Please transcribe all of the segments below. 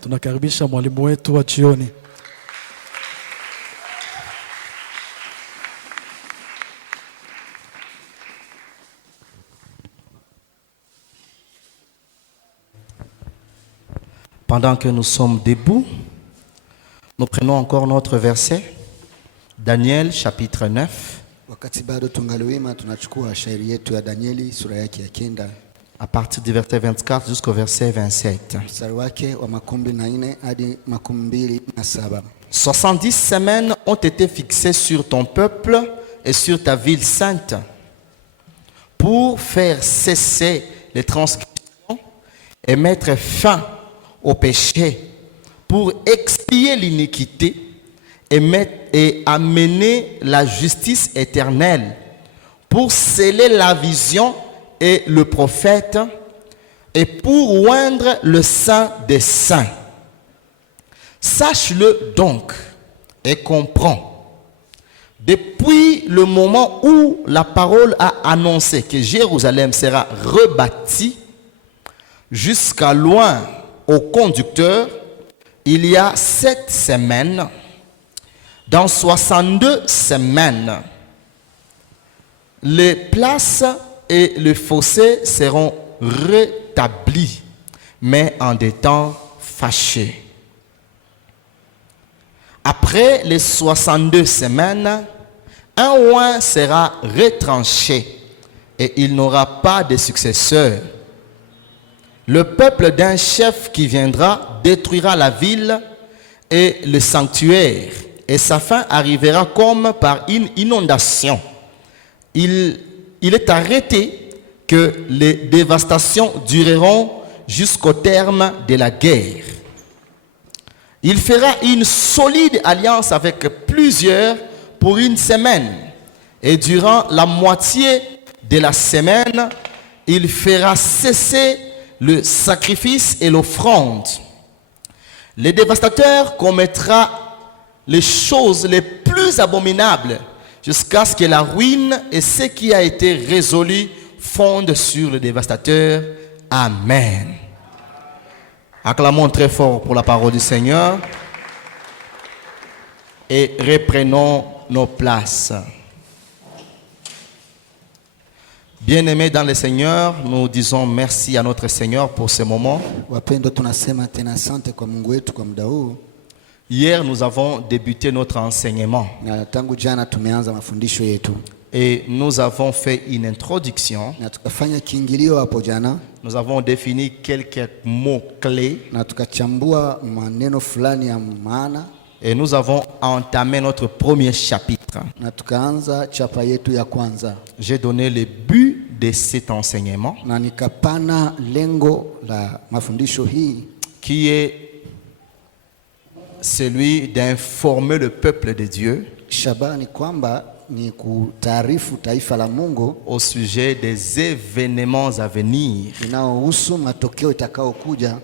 tunakaribisha mwalimu wetu wa jioni. Pendant que nous sommes debout, nous prenons encore notre verset, Daniel chapitre 9. Wakati bado tungaliwima tunachukua shairi yetu ya Danieli sura yake ya 9 à partir du verset 24 jusqu'au verset 27. mstari wake wa 24 hadi 27. 70 semaines ont été fixées sur ton peuple et sur ta ville sainte pour faire cesser les transgressions et mettre fin au péché, pour expier l'iniquité et amener la justice éternelle, pour sceller la vision et le prophète, et pour oindre le Saint des saints. Sache-le donc et comprends. Depuis le moment où la parole a annoncé que Jérusalem sera rebâtie, jusqu'à loin au conducteur, il y a 7 semaines. Dans 62 semaines, les places et les fossés seront rétablis, mais en des temps fâchés. Après les 62 semaines, un oint sera retranché et il n'aura pas de successeur. Le peuple d'un chef qui viendra détruira la ville et le sanctuaire, et sa fin arrivera comme par une inondation. Il est arrêté que les dévastations dureront jusqu'au terme de la guerre. Il fera une solide alliance avec plusieurs pour une semaine, et durant la moitié de la semaine, il fera cesser le sacrifice et l'offrande. Le dévastateur commettra les choses les plus abominables jusqu'à ce que la ruine et ce qui a été résolu fondent sur le dévastateur. Amen. Acclamons très fort pour la parole du Seigneur et reprenons nos places. Bien-aimés dans le Seigneur, nous disons merci à notre Seigneur pour ce moment. Wapendwa, tunasema tena asante kwa Mungu wetu kwa muda huu. Hier, nous avons débuté notre enseignement Na tangu jana tumeanza mafundisho yetu. et nous avons fait une introduction. Na tukafanya kiingilio hapo jana. Nous avons défini quelques mots clés Na tukachambua maneno fulani ya maana. et nous avons entamé notre premier chapitre. Na tukaanza chapa yetu ya kwanza. J'ai donné le but de cet enseignement Na nikapana lengo la mafundisho hii qui est celui d'informer le peuple de Dieu Shabani kwamba ni kutaarifu taifa la Mungu au sujet des événements à venir, inaohusu matokeo itakayokuja,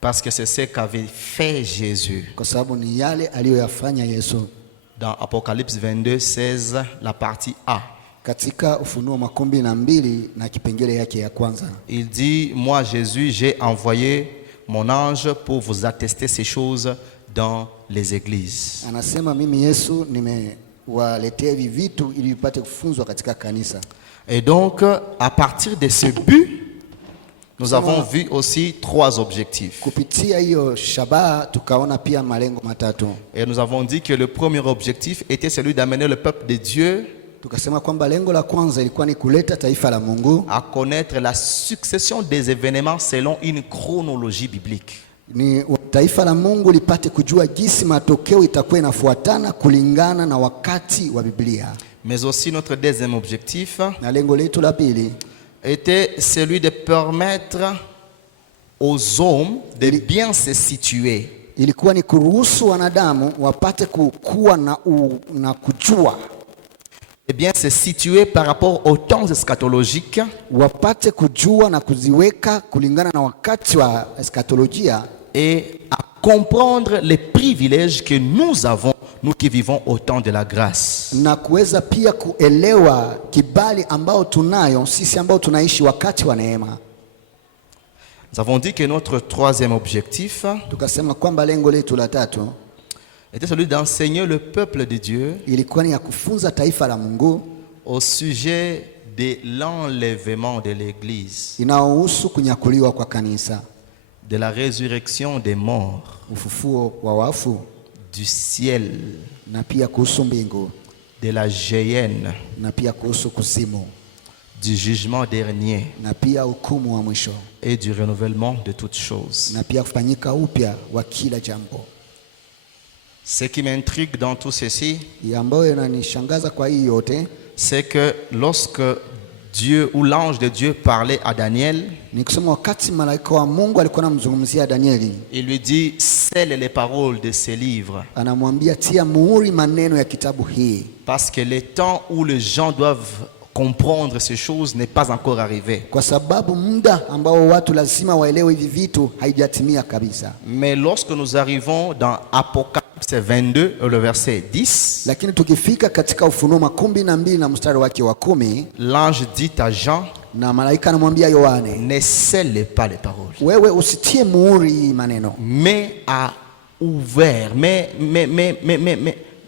parce que c'est ce qu'avait fait Jésus. kwa sababu ni yale aliyoyafanya Yesu. Dans Apocalypse 22, 16, la partie A, Katika Ufunuo 12 na kipengele yake ya kwanza, il dit, moi Jésus, j'ai envoyé mon ange pour vous attester ces choses dans les églises. anasema mimi Yesu nimewaletea hivi vitu ili vipate kufunzwa katika kanisa. Et donc, à partir de ce but, nous avons vu aussi 3 objectifs. Kupitia hiyo shabaha tukaona pia malengo matatu. Et nous avons dit que le premier objectif était celui d'amener le peuple de Dieu Tukasema kwamba lengo la kwanza ilikuwa ni kuleta taifa la Mungu à connaître la succession des événements selon une chronologie biblique. ni taifa la Mungu lipate kujua jinsi matokeo itakuwa inafuatana kulingana na wakati wa Biblia. Mais aussi notre deuxième objectif Na lengo letu la pili était celui de permettre aux hommes de bien se situer. ilikuwa ni kuruhusu wanadamu wapate kukua na kujua, Et bien se situer par rapport aux temps eschatologiques wapate kujua na kuziweka kulingana na wakati wa eskatolojia, et à comprendre les privilèges que nous avons, nous qui vivons au temps de la grâce. na kuweza pia kuelewa kibali ambao tunayo sisi ambao tunaishi wakati wa neema. Nous avons dit que notre troisième objectif Tukasema kwamba lengo letu la tatu était celui d'enseigner le peuple de Dieu ilikuwa ni ya kufunza taifa la Mungu au sujet de l'enlèvement de l'Église, inaohusu kunyakuliwa kwa kanisa, de la résurrection des morts, ufufuo wa wafu, du ciel, na pia kuhusu mbingu, de la géhenne, na pia kuhusu kuzimu, du jugement dernier na pia hukumu wa mwisho, et du renouvellement de toutes choses. na pia kufanyika upya wa kila jambo. Ce qui m'intrigue dans tout ceci, Ambayo inanishangaza kwa hii yote c'est que lorsque Dieu ou l'ange de Dieu parlait à Daniel, ni kusema wakati malaika wa Mungu alikuwa anamzungumzia Danieli, il lui dit scelle les paroles de ces livres, anamwambia tia muhuri maneno ya kitabu hii, parce que le temps où les gens doivent comprendre ces choses n'est pas encore arrivé. kwa sababu muda ambao watu lazima waelewe hivi vitu haijatimia kabisa. Mais lorsque nous arrivons dans Apocalypse 22, le verset 10, Lakini tukifika katika Ufunuo 12 na mstari wake wa 10, l'ange dit à Jean, na malaika anamwambia Yohane, ne scelle pas les paroles, wewe usitie muhuri maneno, mais à ouvert, mais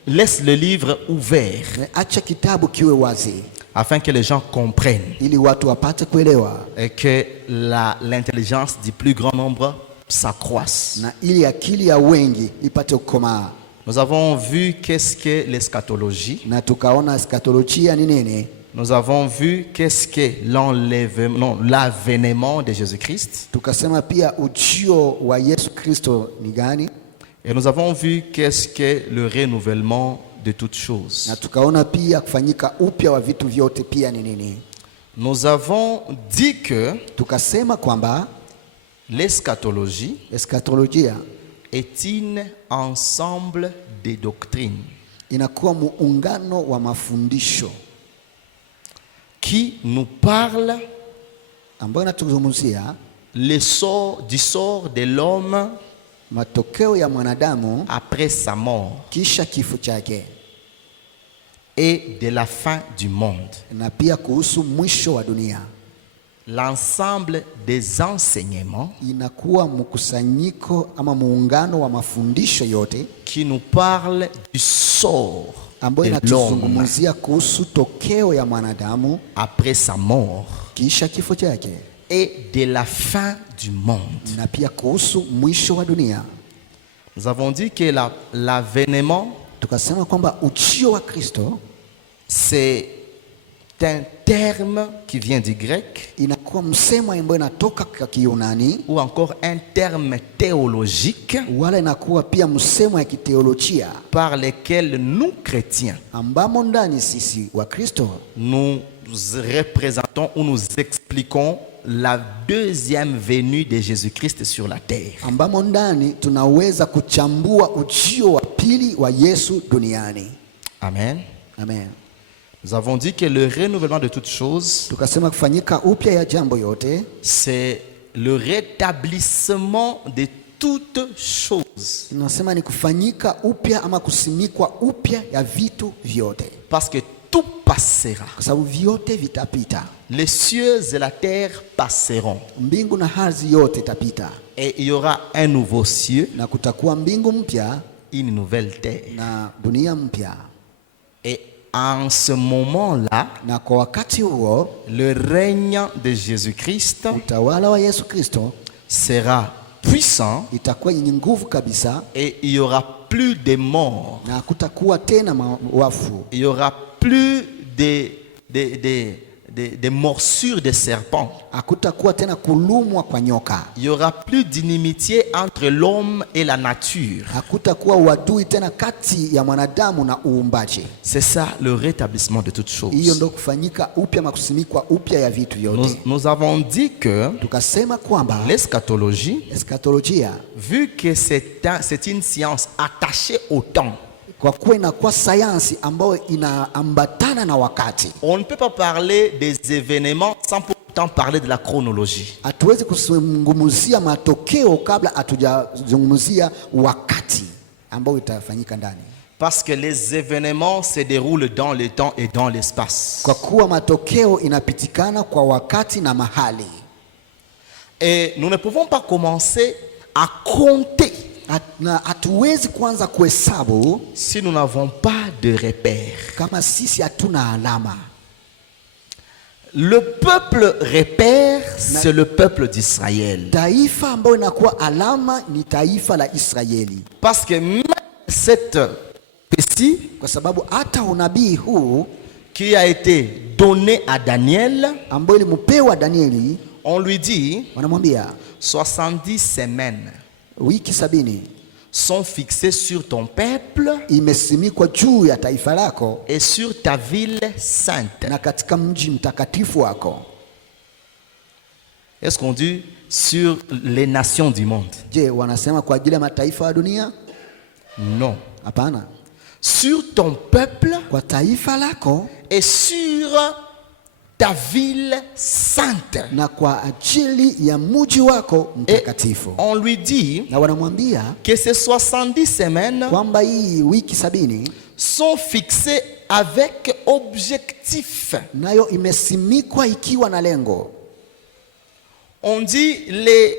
laisse le livre ouvert, acha kitabu kiwe wazi afin que les gens comprennent ili watu wapate kuelewa, et que l'intelligence du plus grand nombre s'accroisse. na ili akili ya wengi ipate kukomaa. Nous avons vu qu'est-ce que l'eschatologie. Na tukaona eskatolojia ni nini. Nous avons vu qu'est-ce que l'avènement de Jésus-Christ. Tukasema pia ujio wa Yesu Kristo ni gani. Et nous avons vu qu'est-ce que le renouvellement de toutes choses. Na tukaona pia kufanyika upya wa vitu vyote pia ni nini. Nous avons dit que Tukasema kwamba l'eschatologie eskatolojia est un ensemble de doctrines inakuwa muungano wa mafundisho qui nous parle ambayo inatuzungumzia du sort de l'homme matokeo ya mwanadamu après sa mort kisha kifo chake, et de la fin du monde. na pia kuhusu mwisho wa dunia. L'ensemble des enseignements Inakuwa mkusanyiko ama muungano wa mafundisho yote qui nous parle du sort ambayo de l'homme inatuzungumzia kuhusu tokeo ya mwanadamu après sa mort kisha kifo chake, et de la fin du monde. na pia kuhusu mwisho wa dunia. Nous avons dit que l'avènement, Tukasema kwamba ujio wa Kristo c'est un terme qui vient du grec, inakuwa msemo ambao inatoka kwa Kiyunani, ou encore un terme théologique wala inakuwa pia msemo ya kiteolojia par lequel nous chrétiens ambamo ndani sisi wa Kristo nous représentons ou nous expliquons la deuxième venue de Jésus-Christ sur la terre. ambamo ndani tunaweza kuchambua ujio wa pili wa Yesu duniani. Amen. Amen. Nous avons dit que le renouvellement de toutes choses, Tukasema kufanyika upya ya jambo yote c'est le rétablissement de toutes choses. tunasema ni kufanyika upya ama kusimikwa upya ya vitu vyote, Parce que tout passera. kwa sababu vyote vitapita. Les cieux et la terre passeront. Mbingu na ardhi yote itapita, Et il y aura un nouveau ciel, na kutakuwa mbingu mpya une nouvelle terre. na dunia mpya. Et en ce moment-là, Na kwa wakati huo le règne de Jésus-Christ utawala wa Yesu Kristo sera puissant itakuwa yenye nguvu kabisa, et il n'y aura plus de morts. na hakutakuwa tena wafu, Il n'y aura plus de morsures de serpents. hakutakuwa tena kulumwa kwa nyoka, Il n'y aura plus d'inimitié entre l'homme et la nature. hakutakuwa uadui tena kati ya mwanadamu na uumbaji. C'est ça le rétablissement de toutes Hiyo choses. ndo kufanyika upya ama kusimikwa upya ya vitu vyote. Nous avons dit que Tukasema kwamba l'eschatologie, eskatolojia vu que c'est une science attachée au temps, kwa kuwa inakuwa sayansi ambayo inaambatana na wakati, on ne peut pas parler des événements sans pourtant parler de la chronologie. hatuwezi kuzungumzia matokeo kabla hatujazungumzia wakati ambao itafanyika ndani, Parce que les événements se déroulent dans le temps et dans l'espace. kwa kuwa matokeo inapitikana kwa wakati na mahali. Et nous ne pouvons pas commencer à compter Na hatuwezi kuanza kuhesabu si nous n'avons pas de repères. kama sisi hatuna alama. Le peuple repère, c'est le peuple d'Israël. Taifa ambayo inakuwa alama ni taifa la Israeli, Parce que même cette prophétie kwa sababu hata unabii huu qui a été donné à Daniel, ambayo ilimupewa Danieli, on lui dit wanamwambia 70 semaines wiki 70 sont fixées sur ton peuple imesimikwa juu ya taifa lako et sur ta ville sainte. na katika mji mtakatifu wako. Est-ce qu'on dit sur les nations du monde? Je, wanasema kwa ajili ya mataifa ya dunia? Non. Hapana, Sur ton peuple kwa taifa lako et sur ta ville sainte. na kwa ajili ya mji wako Et mtakatifu. on lui dit Na wanamwambia que ces 70 semaines kwamba hii wiki 70 sont fixées avec objectif. nayo imesimikwa ikiwa na lengo. On dit les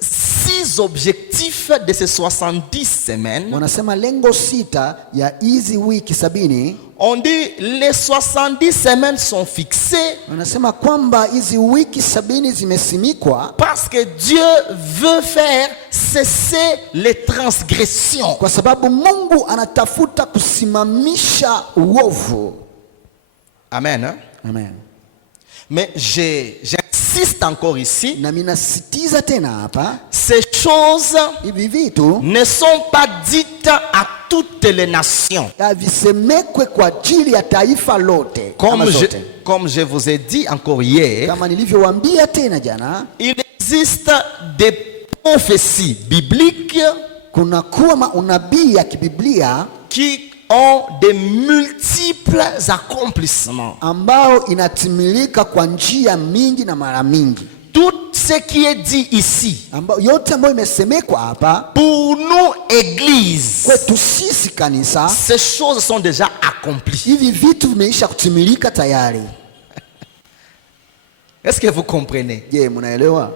6 objectifs de ces 70 semaines. Wanasema lengo 6 ya hizi wiki 70. On dit les 70 semaines sont fixées Wanasema kwamba hizi wiki 70 zimesimikwa parce que Dieu veut faire cesser les transgressions. kwa sababu Mungu anatafuta kusimamisha uovu. Amen. Hein? Amen. Mais j'insiste encore ici, Na minasitiza tena hapa, ces choses hivi vitu ne sont pas dites à toutes les nations. visemekwe kwa ajili ya taifa lote kama zote. Comme je vous ai dit encore hier, Kama nilivyowaambia tena jana, il existe des prophéties bibliques kuna kuwa maunabii ya kibiblia qui ont de multiples accomplissements. ambao inatimilika kwa njia mingi na mara mingi. Tout ce qui est dit ici, Ambao yote ambayo imesemekwa hapa pour nous, Église, kwetu sisi kanisa, ces choses sont déjà accomplies. hivi vitu vimeisha kutimilika tayari. Est-ce que vous comprenez? Je, mnaelewa?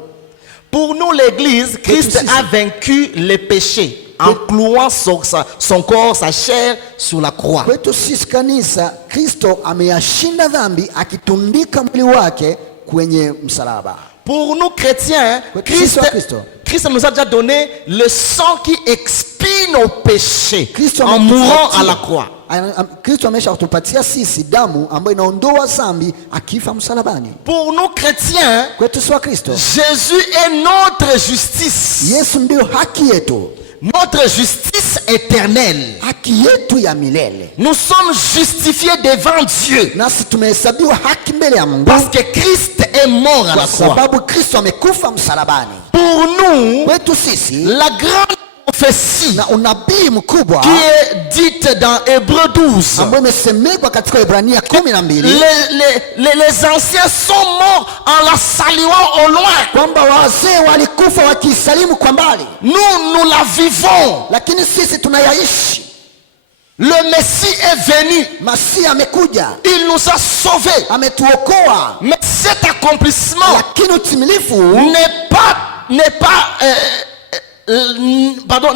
Pour nous, l'Église, Christ a vaincu les péchés en clouant son corps, sa chair sur la croix. Kwetu sisi kanisa, Kristo ameyashinda dhambi akitundika mwili wake kwenye msalaba. Pour nous, chrétiens, Christ nous a déjà donné le sang qui expie nos péchés en mourant à la croix. Kristo amesha kutupatia sisi damu ambayo inaondoa dhambi akifa msalabani. Pour nous, chrétiens, Kwetu sisi wa Kristo, Jésus est notre justice. Yesu ndio haki yetu. Notre justice éternelle. Haki yetu ya milele. Nous sommes justifiés devant Dieu Nasi tumehesabiwa haki mbele ya Mungu parce que Christ est mort à la kwa croix. sababu Kristo amekufa msalabani. Pour nous, Kwetu sisi, la grande prophétie na unabii mkubwa qui est dite dans Hébreux 12, ambayo imesemekwa katika Ibrania 12 les anciens sont morts en la saluant au loin. kwamba wazee walikufa wakisalimu kwa mbali, Nous la vivons. lakini sisi tunayaishi. Le Messie est venu. Masihi amekuja, Il nous a sauvés. ametuokoa, Mais cet accomplissement lakini utimilifu n'est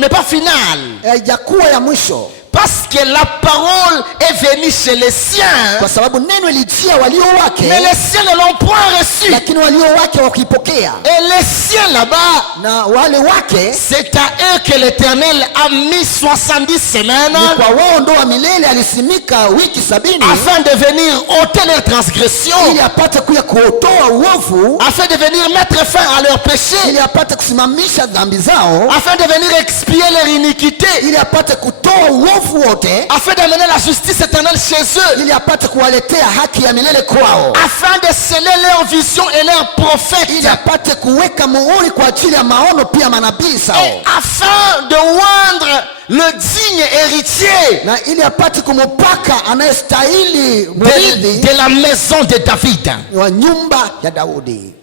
pas final. haijakuwa ya mwisho, Parce que la parole est venue chez les siens, kwa sababu neno ilijia walio wake, mais les siens ne l'ont point reçu. lakini walio wake wakipokea. Et les siens là-bas, Na wale wake c'est à eux que l'Éternel a mis 70 semaines ni kwa wao ndo wa milele alisimika wiki 70 afin de venir ôter leurs transgressions, ili apate kuya kuotoa uovu, afin de venir mettre fin à leurs péchés, ili apate kusimamisha dhambi zao, afin de venir expier leur iniquité, ili apate kutoa uovu wote, afin d'amener la justice éternelle chez eux, ili apate kuwaletea haki ya milele kwao, afin de sceller leur vision et leurs prophètes, ili apate kuweka muhuri kwa ajili ya maono pia manabii et zao, afin de oindre le digne héritier na ili apate kumupaka anayestahili mrithi de la maison de David. wa nyumba ya Daudi.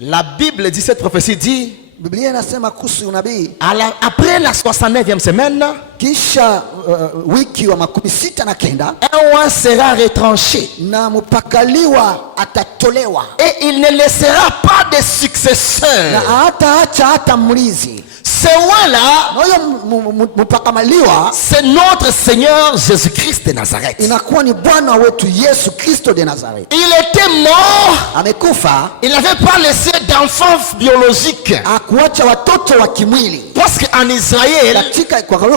La Bible dit, cette prophétie dit, Biblia inasema kuhusu unabii, Après la 69e semaine, kisha wiki wa 69 un roi sera retranché. na mpakaliwa atatolewa, Et il ne laissera pas de na successeur. hataacha hata mlizi. Ce roi-là, Na huyo mpakaliwa c'est notre Seigneur Jésus-Christ de Nazareth. inakuwa ni Bwana wetu Yesu Kristo de Nazareth. Il était mort. Amekufa, Il n'avait pas laissé d'enfants biologiques. akuacha watoto wa kimwili. Parce qu'en Israël,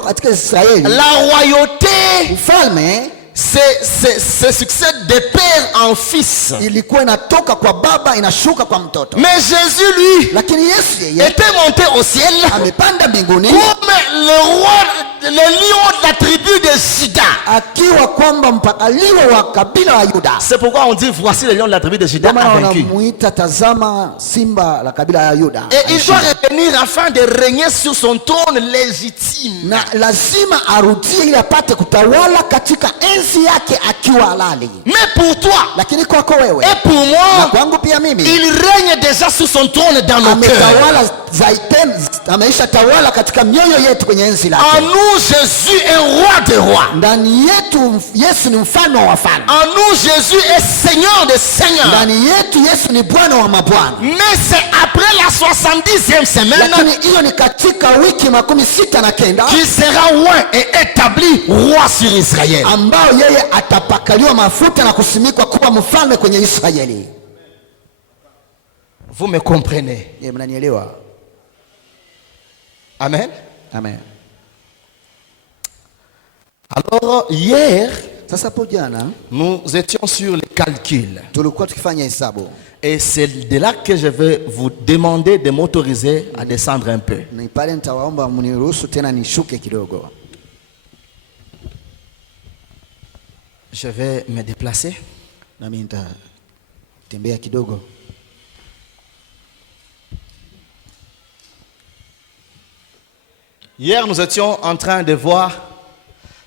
Katika Israeli la royauté ufalme se succède de père en fils. ilikuwa inatoka kwa baba inashuka kwa mtoto, Mais Jésus, lui, lakini Yesu yeye était monté au ciel amepanda mbinguni comme le roi, le lion de la tribu de Juda. akiwa kwamba mpakaliwa wa kabila la Yuda. C'est pourquoi on dit voici le lion de la tribu de Juda Ndio maana a vaincu. wanamuita tazama simba la kabila la Yuda. Et il doit revenir afin de régner sur son trône légitime. Na lazima arudie ili apate kutawala katika enzi yake akiwa halali. Mais pour toi Lakini kwako wewe et pour na moi, kwangu pia mimi, il règne déjà sur son trône dans nos cœurs. ametawala zaidi, ameisha tawala katika mioyo yetu kwenye enzi En lake. nous, Jésus est roi des rois. Ndani yetu Yesu ni mfalme wa wafalme. En nous, Jésus est Seigneur des seigneurs. Ndani yetu Yesu ni Bwana wa mabwana. Mais c'est après la 70e semaine Lakini hiyo ni katika wiki 69 qu'il sera roi et établi roi sur Israël. ambao yeye atapakaliwa mafuta na kusimikwa kuwa mfalme kwenye Israeli. Vous me comprenez? Je, mnanielewa? Amen. Amen. Alors, hier, Sasa hapo jana nous étions sur les calculs. tulikuwa tukifanya hesabu, Et c'est de là que je vais vous demander de m'autoriser à descendre un peu. ni pale nitawaomba mniruhusu tena nishuke kidogo. Je vais me déplacer. Nami nitatembea kidogo. Hier, nous étions en train de voir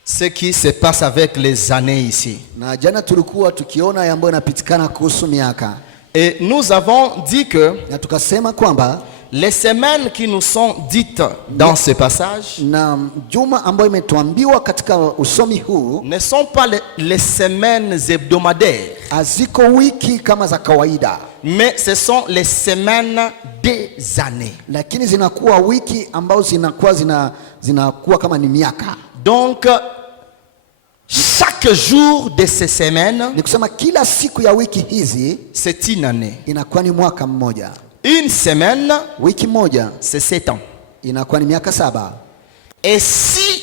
ce qui se passe avec les années ici. Na jana tulikuwa tukiona ambayo inapitikana kuhusu miaka, Et nous avons dit que na tukasema kwamba les semaines qui nous sont dites dans ce passage na juma ambayo imetuambiwa katika usomi huu ne sont pas les semaines hebdomadaires, haziko wiki kama za kawaida, mais ce sont les semaines des années. lakini zinakuwa wiki ambazo zinakuwa kama ni miaka. Donc, chaque jour de ces semaines, Ni kusema kila siku ya wiki hizi c'est une année. inakuwa ni mwaka mmoja. Une semaine, Wiki moja c'est 7 ans. inakuwa ni miaka 7. Et si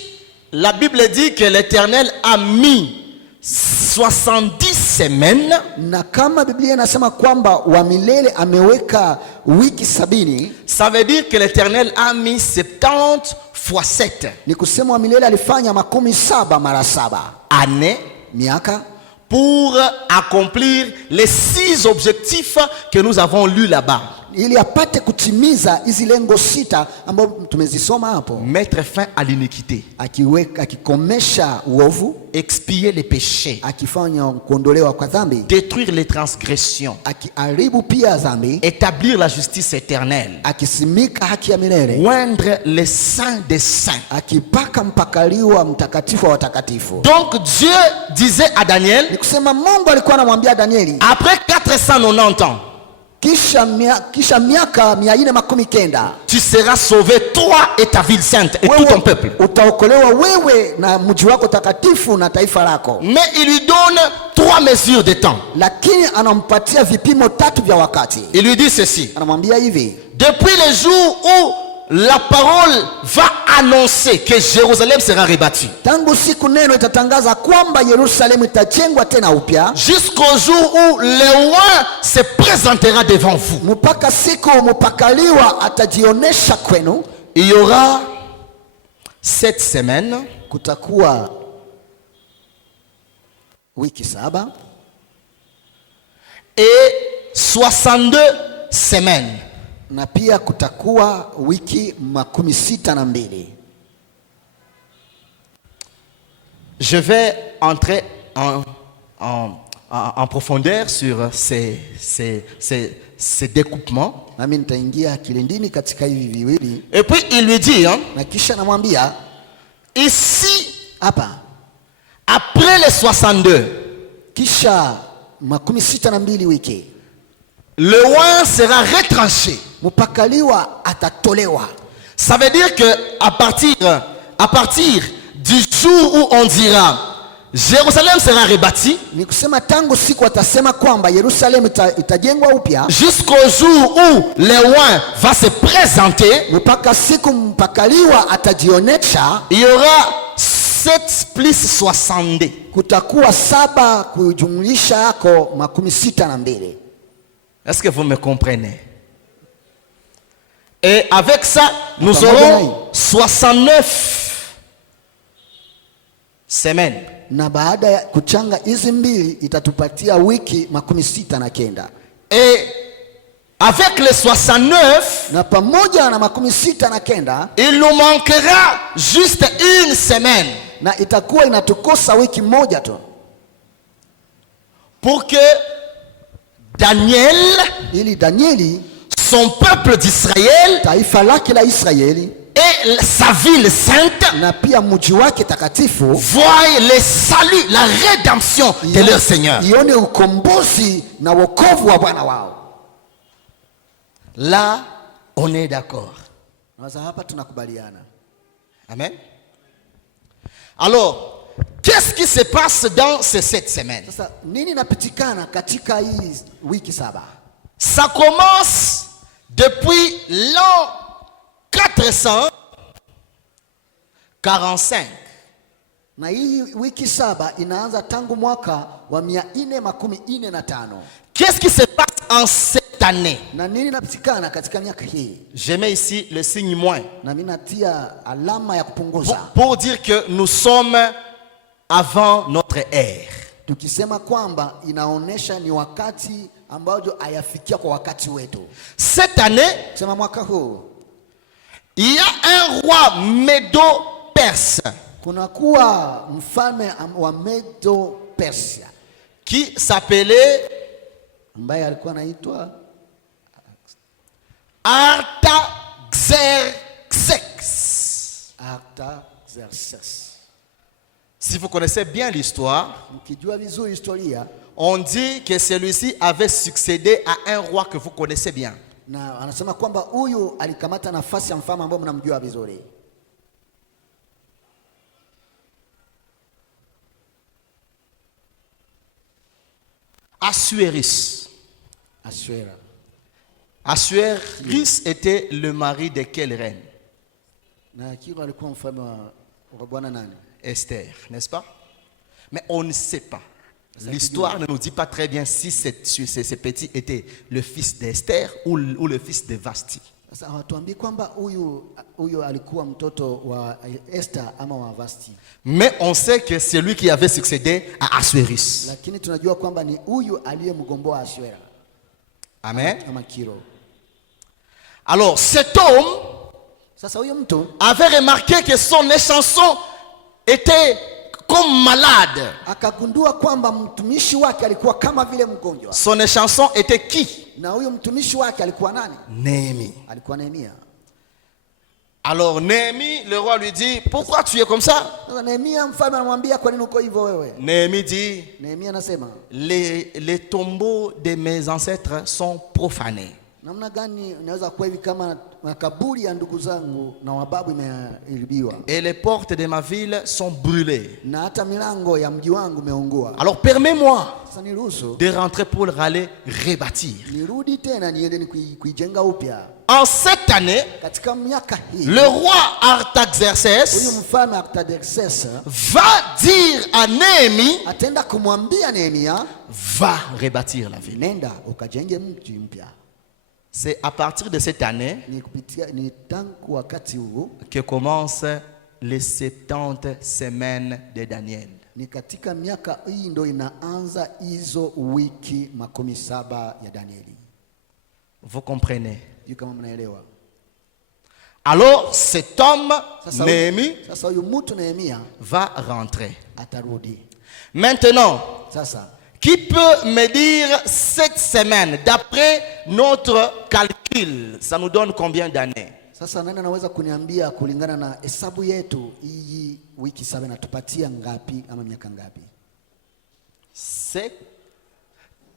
la Bible dit que l'Éternel a mis 70 semaines, Na kama Biblia inasema kwamba wa milele ameweka wiki 70, ça veut dire que l'Éternel a mis 70 fois 7 ni kusema wa milele alifanya 17 mara 7 années miaka pour accomplir les 6 objectifs que nous avons lus là-bas. ili apate kutimiza hizi lengo 6 ambazo tumezisoma hapo, Mettre fin à l'iniquité, akikomesha uovu, expier les péchés, akifanya kuondolewa kwa dhambi, détruire les transgressions, akiharibu pia dhambi, établir la justice éternelle, akisimika haki ya milele, oindre les saints des saints. akipaka mpakaliwa mtakatifu wa watakatifu. Donc Dieu disait à Daniel, Ni kusema Mungu alikuwa anamwambia Danieli, après 490 ans, kisha miaka 490 tu seras sauvé, toi et ta ville sainte et tout ton peuple. utaokolewa wewe na mji wako takatifu na taifa lako. Mais il lui donne 3 mesures de temps. Lakini anampatia vipimo 3 vya wakati. Il lui dit ceci: Anamwambia hivi, depuis le jour où la parole va annoncer que Jérusalem sera rebattue, tangu siku neno itatangaza kwamba Yerusalemu itajengwa tena upya, jusqu'au jour où le roi se présentera devant vous, mpaka siku mpakaliwa atajionesha kwenu, il y aura 7 semaines, kutakuwa wiki 7 et 62 semaines. na pia kutakuwa wiki 62. Je vais entrer en profondeur sur ces découpements. Nami nitaingia kilindini katika hivi viwili. Et puis il lui dit, hein, Na kisha namwambia ici, hapa, après les 62, kisha 62 wiki, le oint sera retranché. mpakaliwa atatolewa. Ça veut dire que à partir du jour où on dira Jérusalem sera rebâtie, Ni kusema tangu siku atasema kwamba Yerusalemu itajengwa upya, jusqu'au jour où le oint va se présenter, mpaka siku mpakaliwa atajionesha, il y aura 7 plus 62. kutakuwa 7 kujumlisha yako 62. Est-ce que vous me comprenez? Et avec ça, nous aurons 69 semaines. Na baada ya kuchanga hizi mbili itatupatia wiki 69. Et avec les 69, Na pamoja na 69, il nous manquera juste une semaine na itakuwa inatukosa wiki moja tu, pour que Daniel, ili Danieli, son peuple d'Israël, taifa lake la Israeli, et sa ville sainte na pia mji wake takatifu voient le salut, la rédemption de leur Seigneur. ione ukombozi na wokovu wa Bwana wao. Là, on est d'accord. Sasa hapa tunakubaliana. Amen. Alors, qu'est-ce qui se passe dans ces 7 semaines? Sasa nini napitikana katika hii wiki 7? Ça commence depuis l'an 445. Na hii wiki 7 inaanza tangu mwaka wa 445. Qu'est-ce qui se passe en cette année? Na nini napitikana katika miaka hii? Je mets ici le signe moins Na mimi natia alama ya kupunguza, pour dire que nous sommes avant notre ère. tukisema kwamba inaonesha ni wakati ambao hayafikia kwa wakati wetu. Cette année, Kusema mwaka huu il y a un roi médo-perse kuna kuwa mfalme wa Medo Persia qui s'appelait ambaye alikuwa anaitwa Artaxerxès. Artaxerxes. Si vous connaissez bien l'histoire, Mkijua vizuri historia, on dit que celui-ci avait succédé à un roi que vous connaissez bien. na anasema kwamba huyu alikamata nafasi ya mfalme ambaye mnamjua vizuri. Assuérus. Asuera. Assuérus était le mari de quelle reine? Na kile alikuwa mfalme wa bwana nani? Esther, n'est-ce pas? Mais on ne sait pas. L'histoire ne nous dit pas très bien si ce petit était le fils d'Esther ou le fils de Vasti. Sasa hawatuambii kwamba huyu alikuwa mtoto wa Esther ama wa Vasti. Mais on sait que c'est lui qui avait succédé à Assuérus. Lakini tunajua kwamba ni huyu aliyemgomboa Asuera. Amen. Ama Kiro. Alors cet homme Sasa huyo mtu avait remarqué que son échanson était comme malade. akagundua kwamba mtumishi wake alikuwa kama vile mgonjwa. Son échanson était qui? Na huyo mtumishi wake alikuwa nani? Néhémie. Alikuwa Nehemia. Alors Néhémie, le roi lui dit, pourquoi tu es comme ça? Sasa Nehemia mfalme anamwambia kwa nini uko hivyo wewe? Néhémie dit, Nehemia anasema, les tombeaux de mes ancêtres sont profanés. namna gani inaweza kuwa hivi kama makaburi ya ndugu zangu na wababu imeharibiwa? Et les portes de ma ville sont brûlées. Na hata milango ya mji wangu imeungua. Alors permets-moi Sasa niruhusu de rentrer pour aller rebâtir. nirudi tena niende kuijenga upya. En cette année, Katika miaka hii le roi huyu Artaxerxès mfalme Artaxerxes va dire à Néhémie, atenda kumwambia Nehemia, va rebâtir la ville. nenda ukajenge mji mpya. C'est à partir de cette année Ni tangu wakati huu, que commencent les 70 semaines de Daniel. ni katika miaka hii ndo inaanza hizo wiki 17 ya Danieli. Vous comprenez? Hiyo kama mnaelewa. Alors cet homme, Sasa Néhémie, huyu mtu Nehemia va rentrer. atarudi. Maintenant, Sasa Qui peut me dire cette semaine, d'après notre calcul, ça nous donne combien d'années? Sasa nani anaweza kuniambia kulingana na hesabu yetu hii wiki 7 natupatia ngapi ama miaka ngapi? C'est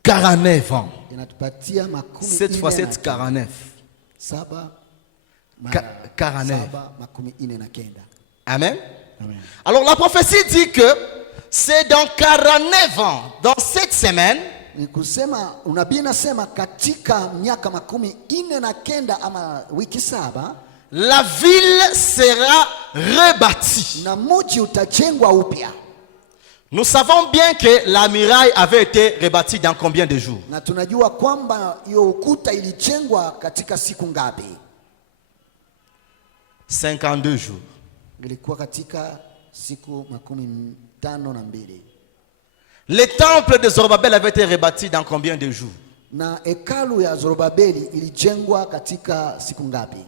49 ans. Inatupatia makumi. Cette fois c'est 49. 49. Amen. Amen. Alors la prophétie dit que c'est dans 49 ans, dans cette semaine, Ni kusema unabii nasema katika miaka 49 ama wiki 7 la ville sera rebâtie. na mji utajengwa upya. Nous savons bien que la muraille avait été rebâtie dans combien de jours? Na tunajua kwamba hiyo ukuta ilijengwa katika siku ngapi? 52 jours. Ilikuwa katika siku 52. Le temple de Zorobabel avait été rebâti dans combien de jours? Na hekalu ya Zorobabeli ilijengwa katika siku ngapi?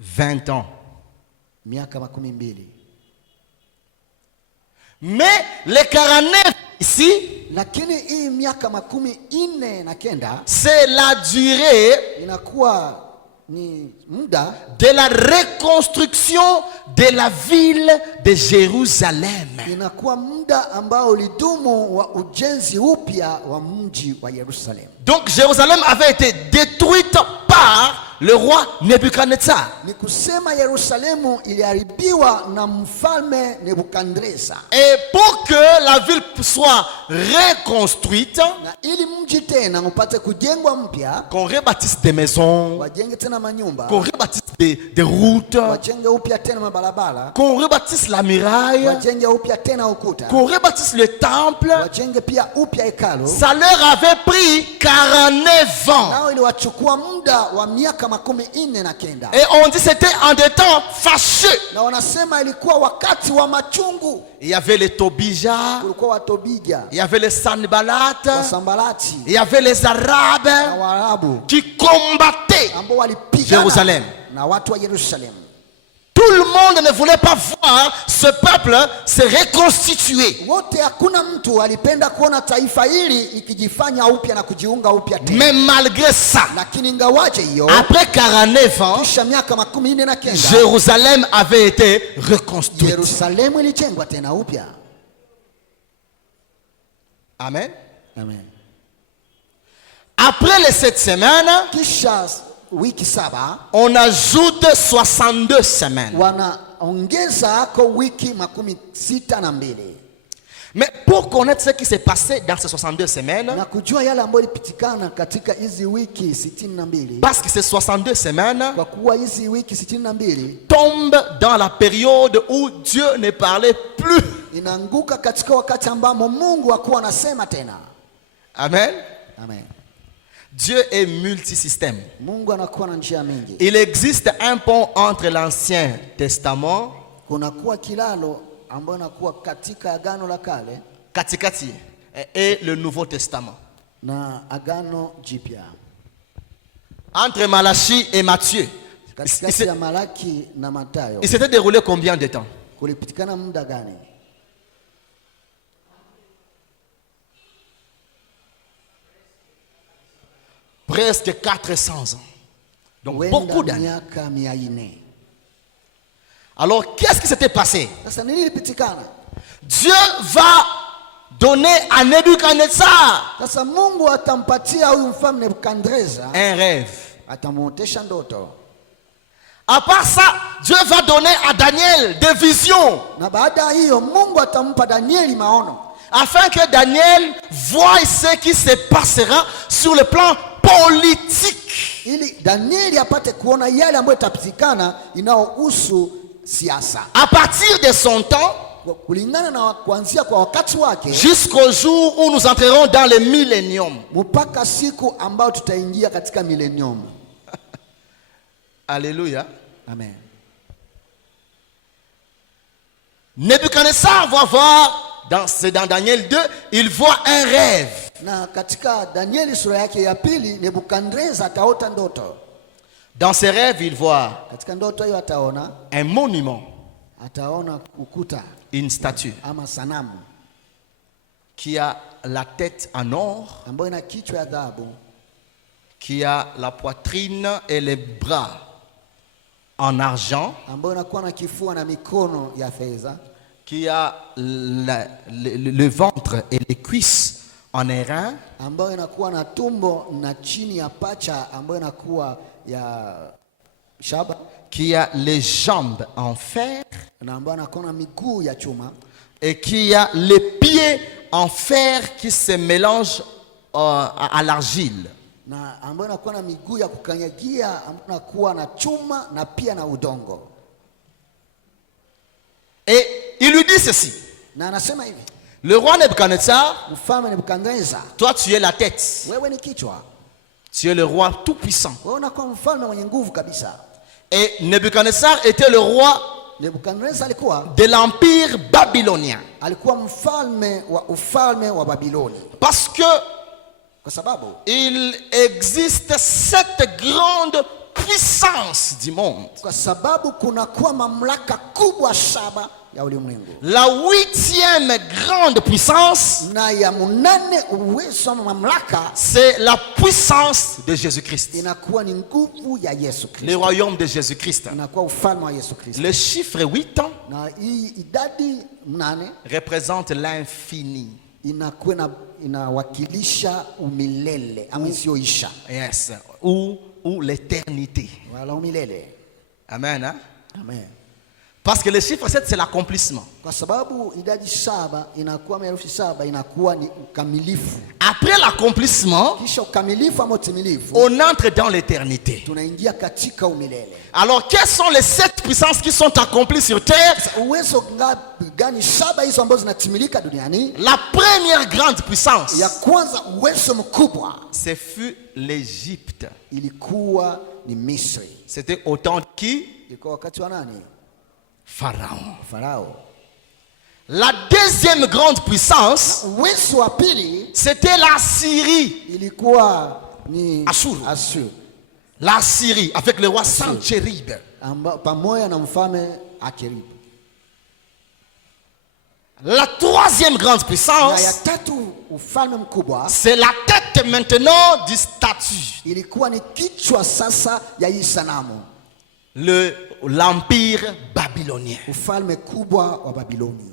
20 ans. Miaka 12. Mais les 49 ici, Lakini hii miaka 49 c'est la durée inakuwa ni muda de la reconstruction de la ville de Jérusalem. inakuwa muda ambao ulidumu wa ujenzi upya wa mji wa Yerusalemu. Donc Jérusalem avait été détruite par le roi Nebuchadnezzar. Ni kusema Yerusalemu iliharibiwa na mfalme Nebukadneza. Et pour que la ville soit reconstruite, Na ili mji tena upate kujengwa mpya, qu'on rebâtisse des maisons, wajenge tena manyumba, qu'on rebâtisse des routes, wajenge upya tena mabarabara, qu'on rebâtisse la muraille, wajenge upya tena ukuta, qu'on rebâtisse le temple, wajenge pia upya hekalu. ça leur avait pris 49 ans. Nao iliwachukua muda wa miaka 49. Et on dit c'était en des temps fâcheux. Na wanasema ilikuwa wakati wa machungu. Il y avait les Tobija, Kulikuwa Watobija, il y avait les Sanballat, Wasambalati il y avait les na Arabes Waarabu qui combattaient ambao walipigana Jérusalem. na watu wa Yerusalemu. Tout le monde ne voulait pas voir ce peuple se reconstituer. Wote, hakuna mtu alipenda kuona taifa hili ikijifanya upya na kujiunga upya tena. Mais malgré ça, Lakini ingawaje hiyo, après 49 ans, kisha miaka 49 Jérusalem avait été reconstruite. Yerusalemu ilijengwa tena upya. Amen. Amen. Après les 7 semaines, Kisha wiki 7 on ajoute 62 semaines. wanaongeza ako wiki 62. Mais pour connaître ce qui s'est passé dans ces 62 semaines, Na kujua yale ambayo ilipitikana katika hizi wiki 62, parce que ces 62 semaines kwa kuwa hizi wiki 62 tombent dans la période où Dieu ne parlait plus. inaanguka katika wakati ambamo Mungu hakuwa anasema tena. Amen. Amen. Dieu est multisystème. Mungu anakuwa na njia mingi. Il existe un pont entre l'Ancien Testament, Kunakuwa kilalo ambayo inakuwa katika Agano la Kale katikati, et le Nouveau Testament. na Agano Jipya. Entre Malachie et Matthieu. Katikati ya Malaki na Mathayo Il s'était déroulé combien de temps? kulipitikana muda gani? Presque 400 ans. Donc beaucoup d'années. Miaka 400. Alors qu'est-ce qui s'était passé? Sasa nini ilipitikana? Dieu va donner à Nebuchadnezzar Sasa Mungu atampatia huyu mfalme Nebukadneza, un rêve. atamuotesha ndoto. À part ça, Dieu va donner à Daniel des visions, Na baada ya hiyo Mungu atampa Danieli maono, afin que Daniel voie ce qui se passera sur le plan politique. ili Danieli apate kuona yale ambayo itapitikana inayohusu siasa. À partir de son temps, Kulingana na kuanzia kwa wakati wake jusqu'au jour où nous entrerons dans le millénium. mpaka siku ambayo tutaingia katika millennium. Alléluia. Amen. Nebuchadnezzar va voir, c'est dans Daniel 2, il voit un rêve. Na katika Danieli sura yake ya pili, Nebukadneza ataota ndoto. Dans ce rêve, il voit Katika ndoto hiyo ataona un monument, ukuta une statue. ama sanamu. qui a la tête en or, ambayo ina kichwa ya dhahabu, qui a la poitrine et les bras en argent, ambayo inakuwa na kifua na mikono ya fedha, qui a le ventre et les cuisses en airain, ambayo inakuwa na tumbo na chini ya pacha ambayo inakuwa ya shaba, qui a les jambes en fer na ambayo inakuwa na miguu ya chuma, et qui a les pieds en fer qui se mélangent à l'argile. na ambayo inakuwa na miguu ya kukanyagia ambayo inakuwa na chuma na pia na udongo. Et il lui dit ceci. Na anasema hivi, Le roi Nebuchadnezzar, mfalme Nebukadneza, toi tu es la tête. wewe ni kichwa, Tu es le roi tout puissant. wewe unakuwa mfalme mwenye nguvu kabisa. Et Nebuchadnezzar était le roi Nebukadneza alikuwa babylonien. ufalme wa Babiloni, Parce que kwa sababu il existe 7 grandes puissances du monde. kunakuwa mamlaka kubwa 7 ya ulimwengu, La 8e grande puissance, na ya munane uwezo wa mamlaka c'est la puissance de Jésus-Christ. inakuwa ni nguvu ya Yesu Le Kristo, royaume de Jésus-Christ. inakuwa ufalme wa Yesu Kristo. Le chiffre 8 Na hii idadi 8 représente l'infini. inakuwa inawakilisha umilele ama isiyoisha, Yes. Ou l'éternité. wala umilele. Amen. Hein? Amen. Parce que le chiffre 7, c'est l'accomplissement. Kwa sababu idadi 7 inakuwa herufi 7 inakuwa ni ukamilifu. Après l'accomplissement, Kisha ukamilifu ama utimilifu, on entre dans l'éternité. tunaingia katika umilele. Alors, quelles sont les 7 puissances qui sont accomplies sur terre? Uwezo gani 7 hizo ambazo zinatimilika duniani? La première grande puissance, Ya kwanza, uwezo mkubwa, ce fut l'Égypte. ilikuwa ni Misri. C'était au temps de qui? Ilikuwa wakati wa nani? Pharaon. Farao. La deuxième grande puissance, Uwezo wa pili c'était la Syrie. ilikuwa ni Ashuru. Ashuru, La Syrie, avec le roi Sanchérib. pamoja na mfalme Akeribu. La troisième grande Na ya puissance, tatu, ufalme mkubwa, c'est la tête maintenant du statut. ilikuwa ni kichwa sasa ya hii sanamu, L'empire babylonien. ufalme kubwa wa Babiloni.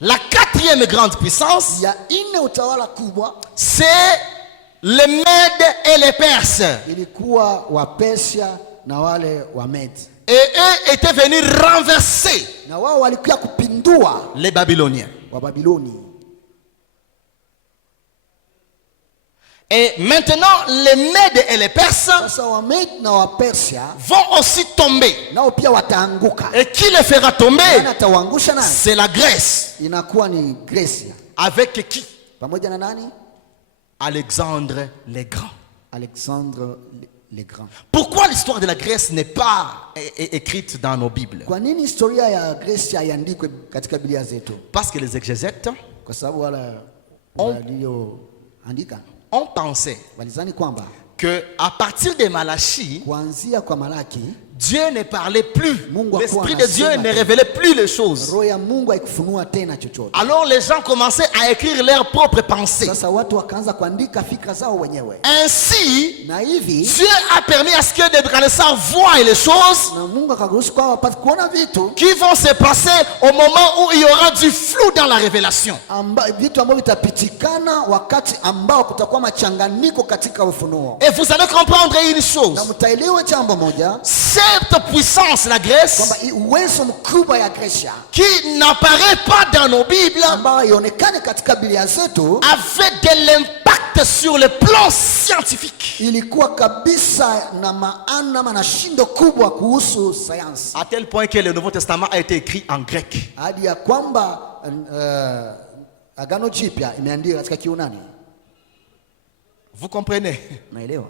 La quatrième grande puissance, Ya ine, utawala kubwa, c'est les Mèdes et les Perses. ilikuwa wa Persia na wale wa Medi, Et eux étaient venus renverser na wao walikuwa kupindua les Babyloniens. wa Babiloni. Et maintenant, les Mèdes et les Perses Sasa wa Medi na wa Persia vont aussi tomber. nao pia wataanguka. Et qui les fera Nani tomber? atawaangusha? Nani? C'est la Grèce. Inakuwa ni Grecia, Avec qui? pamoja na nani? Alexandre le Grand. Alexandre le Grand. Pourquoi l'histoire de la Grèce n'est pas écrite dans nos Bibles? Kwa nini historia ya Grecia iandikwe katika Biblia zetu? Parce que les exégètes Kwa sababu walioandika ont pensé walizani kwamba que à partir de Malachie, kuanzia kwa Malaki Dieu ne parlait plus. Mungu L'Esprit hakuwa de Dieu anasema ne tena. révélait plus les choses. roho ya Mungu haikufunua tena chochote. Alors les gens commençaient à écrire leurs propres pensées. Sasa watu wakaanza kuandika fikra zao wenyewe, Ainsi, na hivi Dieu a permis à ce que Nebuchadnezzar voie les choses na Mungu akaruhusu kwamba wapate kuona vitu qui vont se passer au moment où il y aura du flou dans la révélation. vitu ambavyo vitapitikana wakati ambao kutakuwa machanganyiko katika ufunuo. Et vous allez comprendre une Na chose. mtaelewa jambo moja, Cette puissance, la Grèce, kwamba hii uwezo mkubwa ya Grecia qui n'apparaît pas dans nos Bibles, ambayo ionekane katika Biblia zetu avait de l'impact sur le plan scientifique. ilikuwa kabisa na maana ama na shindo kubwa kuhusu sayansi, À tel point que le Nouveau Testament a été écrit en grec. hadi ya kwamba Agano Jipya imeandikwa katika Kiunani. Vous comprenez? Naelewa,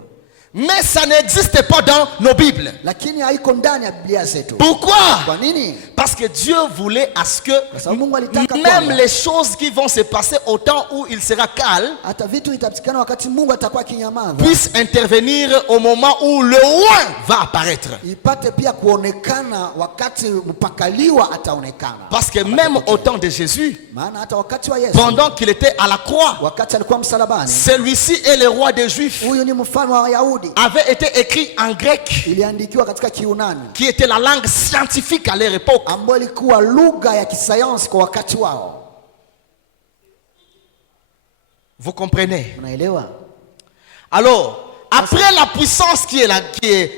Mais ça n'existe pas dans nos Bibles. lakini haiko ndani ya Biblia zetu. Pourquoi? Kwa nini? Parce Parce que Dieu voulait à ce que Mungu alitaka même kwamba les choses qui vont se passer au temps où il sera calme hata vitu itapatikana wakati Mungu atakuwa kinyamaza, puissent intervenir au moment où le roi va apparaître. ipate pia kuonekana wakati mpakaliwa ataonekana. Parce que même au temps de Jésus, Maana hata wakati wa Yesu, pendant qu'il était à la croix, wakati alikuwa msalabani, celui-ci est le roi des Juifs, huyu ni mfalme wa Wayahudi, avait été écrit en grec, iliandikiwa katika Kiunani, qui était la langue scientifique à leur époque. ambayo ilikuwa lugha ya kisayansi kwa wakati wao. Vous comprenez? Unaelewa? Alors, après la puissance qui est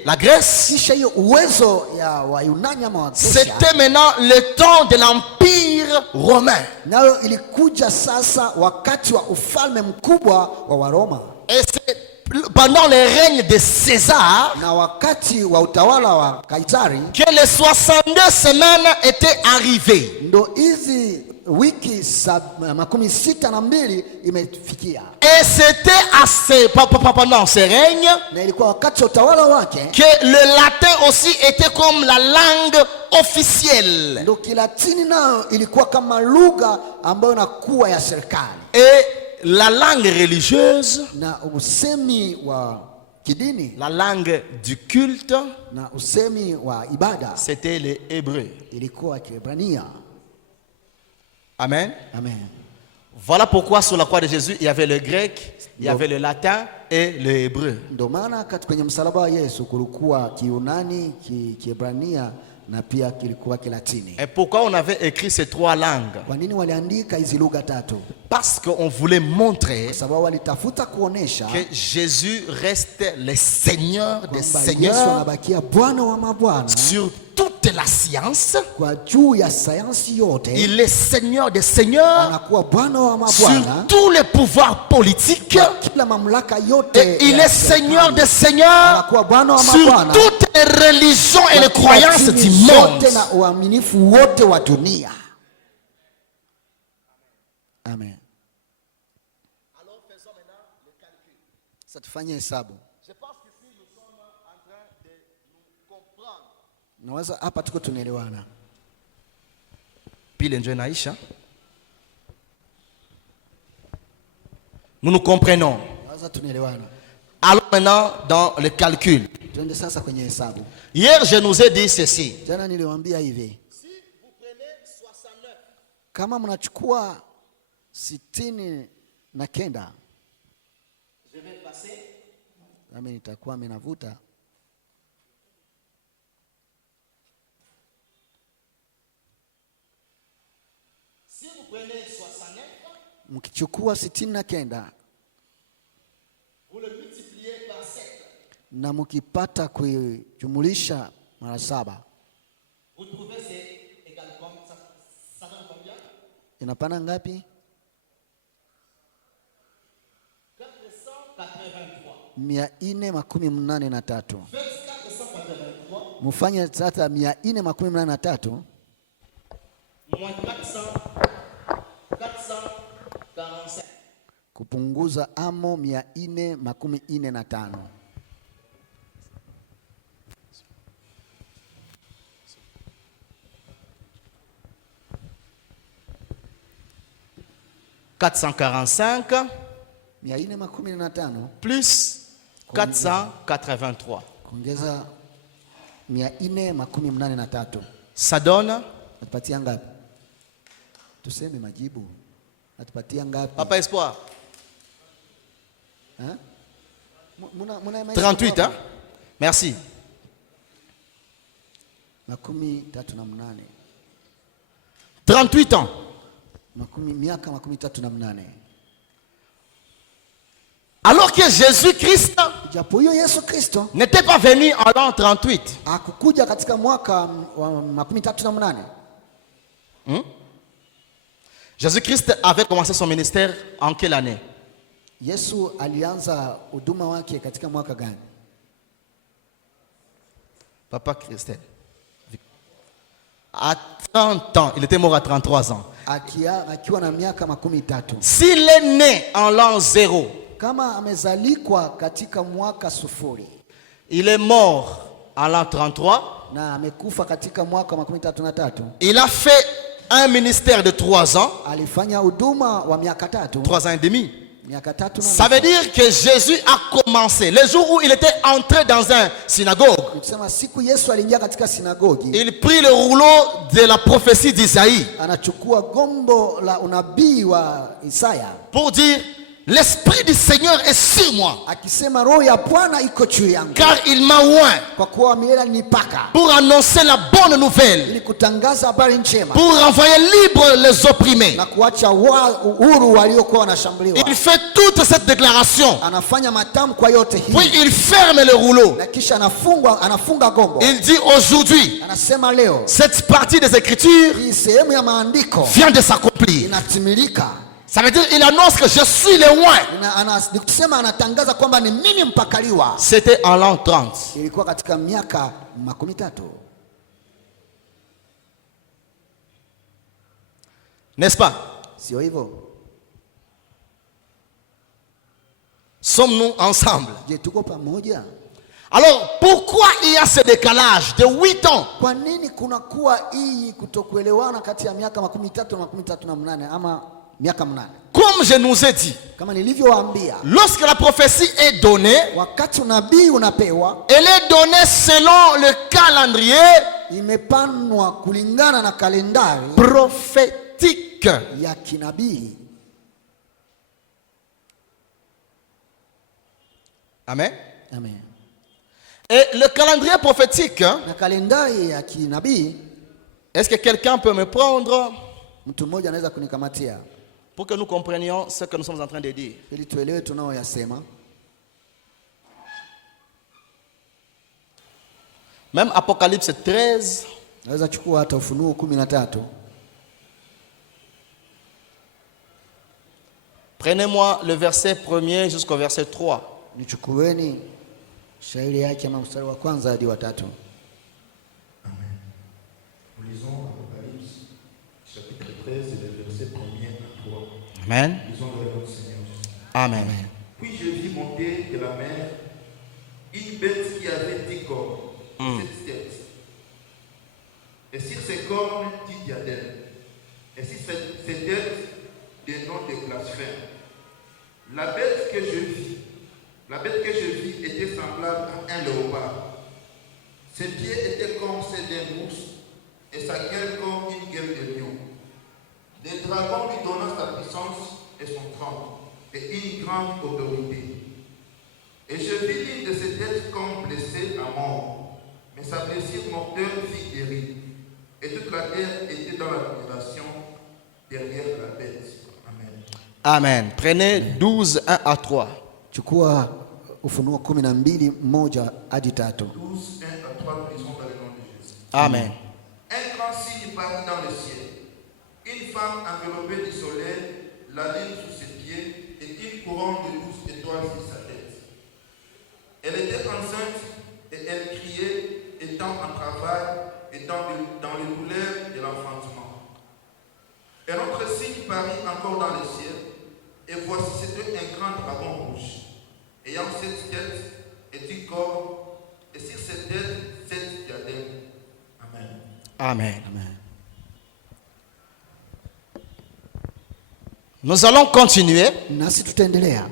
la Grèce, Kisha hiyo uwezo ya Wayunani ama Wapersia, c'était maintenant le temps de l'Empire romain. nayo ilikuja sasa wakati wa ufalme mkubwa wa Waroma, Et c'est pendant le règne de César na wakati wa utawala wa Kaisari que les 62 semaines étaient arrivées. ndo hizi wiki 62 imefikia, Et c'était pendant ce règne na ilikuwa wakati wa utawala wake que le latin aussi était comme la langue officielle. ndo Kilatini nayo ilikuwa kama lugha ambayo inakuwa ya serikali, Et la langue religieuse, na usemi wa kidini la langue du culte, na usemi wa ibada c'était le hébreu. ilikuwa Kiebrania. Amen. Amen. Voilà pourquoi sur la croix de Jésus, il y avait le grec, il y avait le latin et le hébreu. Ndio maana kwenye msalaba wa Yesu kulikuwa Kiunani, Kiebrania na pia kilikuwa Kilatini. Et pourquoi on avait écrit ces trois langues? Kwa nini waliandika hizi lugha tatu? Parce qu'on voulait montrer Sababu walitafuta kuonesha que Jésus reste le Seigneur des Yesu seigneurs anabakia Bwana wa mabwana sur toute la science. kwa juu ya sayansi yote. Il est Seigneur des seigneurs Anakuwa Bwana wa sur mabwana tous les pouvoirs politiques. kila mamlaka yote. Et il est Seigneur des seigneurs Anakuwa Bwana wa sur mabwana toutes les religions et les croyances du monde. zote na uaminifu wote wa dunia. Amen. Alors faisons maintenant le calcul. Sasa tufanye hesabu. Je pense qu'ici nous sommes en train de nous comprendre. Naweza hapa tuko tunaelewana. Pile njo inaisha. Nous nous comprenons. Naweza tunaelewana. Allons maintenant dans le calcul. Twende sasa kwenye hesabu. Hier, je nous ai dit ceci. Jana niliwaambia hivi. Si vous prenez 69, Kama mnachukua 69, je vais passer. nami nitakuwa minavuta. Si vous prenez 69, Mkichukua 69 vous le multipliez par 7. na mkipata kuijumulisha mara 7, Vous trouvez c'est égal comme ça donne combien? inapana ngapi? 483. 483 Mufanye sasa 483 moins 445. kupunguza amo 445. $445 415 plus 483. kuongeza 483. Ça donne, Natupatia ngapi? Tuseme majibu. Natupatia ngapi? Papa Espoir, Hein? Muna 38, hein? Merci. 38. 38 ans. Miaka 38. Alors que Jésus-Christ Japo huyo Yesu Kristo n'était pas venu en l'an 38. akukuja katika mwaka wa 38. Jésus-Christ avait commencé son ministère en quelle année? Yesu alianza huduma wake katika mwaka gani? Papa Christelle. À 30 ans, il était mort à 33 ans. Akiwa na miaka 30. S'il est né en l'an 0, Kama amezalikwa katika mwaka 0, il est mort en l'an 33. Na amekufa katika mwaka wa 33. Il a fait un ministère de 3 ans. Alifanya huduma wa miaka 3. 3 ans et demi. Miaka 3 na Ça veut dire que Jésus a commencé. Le jour où il était entré dans un synagogue, Kusema siku Yesu aliingia katika sinagogi, il prit le rouleau de la prophétie d'Isaïe anachukua gombo la unabii wa Isaya, pour dire, l'Esprit du Seigneur est sur moi, akisema roho ya Bwana iko juu yangu, car il m'a oint kwa kuwa milele nipaka, pour annoncer la bonne nouvelle, ili kutangaza habari njema, pour renvoyer libre les opprimés. na kuacha uhuru waliokuwa wanashambuliwa. Il fait toute cette déclaration, Anafanya matamko yote hii, puis il ferme le rouleau. na kisha anafunga gombo. Il dit aujourd'hui, Anasema leo cette partie des Écritures hii sehemu ya maandiko vient de s'accomplir. inatimilika. Ça veut dire il annonce que je suis le oint. Ni kusema anatangaza kwamba ni mimi mpakaliwa. C'était en l'an 30. Ilikuwa katika miaka 13. N'est-ce pas? Sio hivyo? Sommes-nous ensemble? Je, tuko pamoja? Alors pourquoi il y a ce décalage de 8 ans? Kwa nini kunakuwa hii kutokuelewana kati ya miaka 13 na 38 ama miaka 8? Comme je nous ai dit, Kama nilivyowaambia, lorsque la prophétie est donnée, wakati unabii unapewa, elle est donnée selon le calendrier imepanwa kulingana na kalendari prophétique. ya kinabii. Amen. Amen. Et le calendrier prophétique, Na kalendari ya kinabii, est-ce que quelqu'un peut me prendre mtu mmoja anaweza kunikamatia pour que nous comprenions ce que nous sommes en train de dire? ili tuelewe tunaoyasema? Même Apocalypse 13, Naweza chukua hata Ufunuo 13. prenez-moi le verset 1er jusqu'au verset 3. Nichukueni shairi yake ama mstari wa kwanza hadi wa 3. Amen. Nous lisons Apocalypse chapitre 13 et le verset 1er à 3. Amen. Lisons le nom du Seigneur Jésus. Amen. Puis je vis monter de la mer une bête qui avait 10 cornes, 7 têtes. Et sur ses cornes 10 diadèmes. Et sur ses têtes des noms de blasphèmes. La bête que je vis était semblable à un léopard. Ses pieds étaient comme ceux d'un ours et sa gueule comme une gueule de lion. Le dragon lui donna sa puissance et son trône et une grande autorité. Et je vis l'une de ses têtes comme blessée à mort, mais sa blessure mortelle fit guérir. Et toute la terre était dans l'admiration derrière la bête. Amen. Amen. Prenez 12, 1 à 3. Chukua Ufunuo 12 1 hadi 3. 12, 1 à 3, lisons dans le nom de Jésus. Amen. Un grand signe parut dans le ciel. Une femme enveloppée du soleil, la lune sous ses pieds et une couronne de 12 étoiles sur sa tête. Elle était enceinte et elle criait, étant en travail et dans les douleurs de l'enfantement. Un autre signe parut encore dans le ciel, et voici c'était un grand dragon rouge, ayant 7 têtes et 10 cornes, et sur ses têtes 7 diadèmes. Amen. Amen. Amen. Nous allons continuer. Nasi tutaendelea.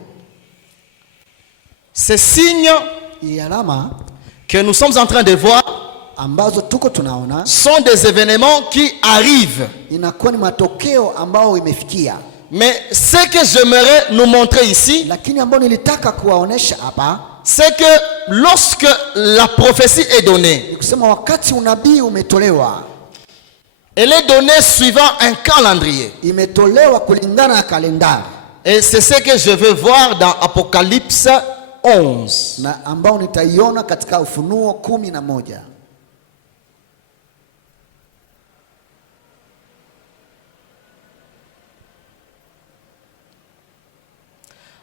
Ces signes Hii alama que nous sommes en train de voir ambazo tuko tunaona sont des événements qui arrivent. inakuwa ni matokeo ambao imefikia, Mais ce que j'aimerais nous montrer ici, lakini ambao nilitaka kuwaonesha hapa c'est que lorsque la prophétie est donnée, ni kusema wakati unabii umetolewa, elle est donnée suivant un calendrier. imetolewa kulingana na kalendari, Et c'est ce que je veux voir dans Apocalypse 11. na ambao nitaiona katika Ufunuo 11.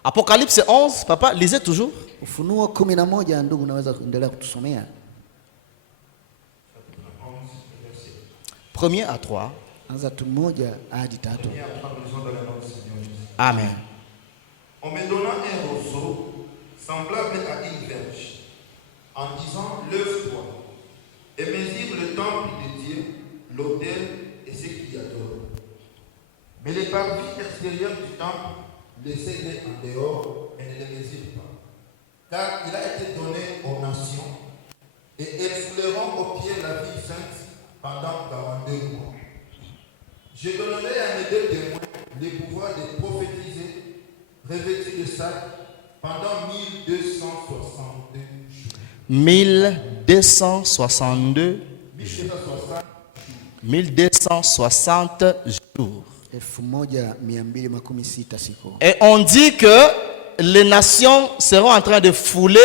Apocalypse 11, papa, lisez toujours. Ufunuo 11, ndugu, naweza kuendelea kutusomea 1er à 3. anza tu 1 hadi 3. Et après, nous lisons dans le nom du Seigneur Jésus. Amen. On me donna un roseau semblable à une verge, en disant, lève-toi et mesure le temple de Dieu, l'autel et ceux qui y adorent. Mais les parvis extérieurs du temple, laissez-les en dehors et ne les mesure pas. Car il a été donné aux nations et elles fouleront aux pieds la ville sainte pendant 42 mois. Je donnerai à mes deux témoins le pouvoir de prophétiser, revêtus de sac, pendant 1262 jours. 1262 1260 jours. 1260 siku. Et on dit que les nations seront en train de fouler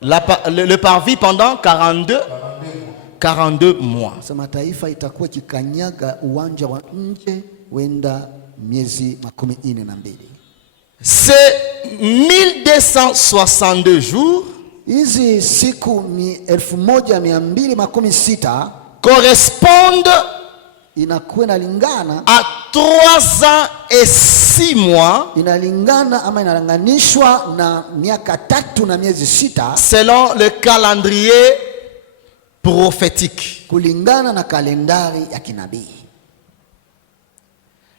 le parvis pendant 42 mois. Sasa mataifa itakuwa kikanyaga uwanja wa nje wenda miezi 42. Ces 1262 jours Hizi siku 1260 correspondent inakuwa inalingana à 3 ans et 6 mois inalingana ama inalanganishwa na miaka 3 na miezi 6 selon le calendrier prophétique. kulingana na kalendari ya kinabii.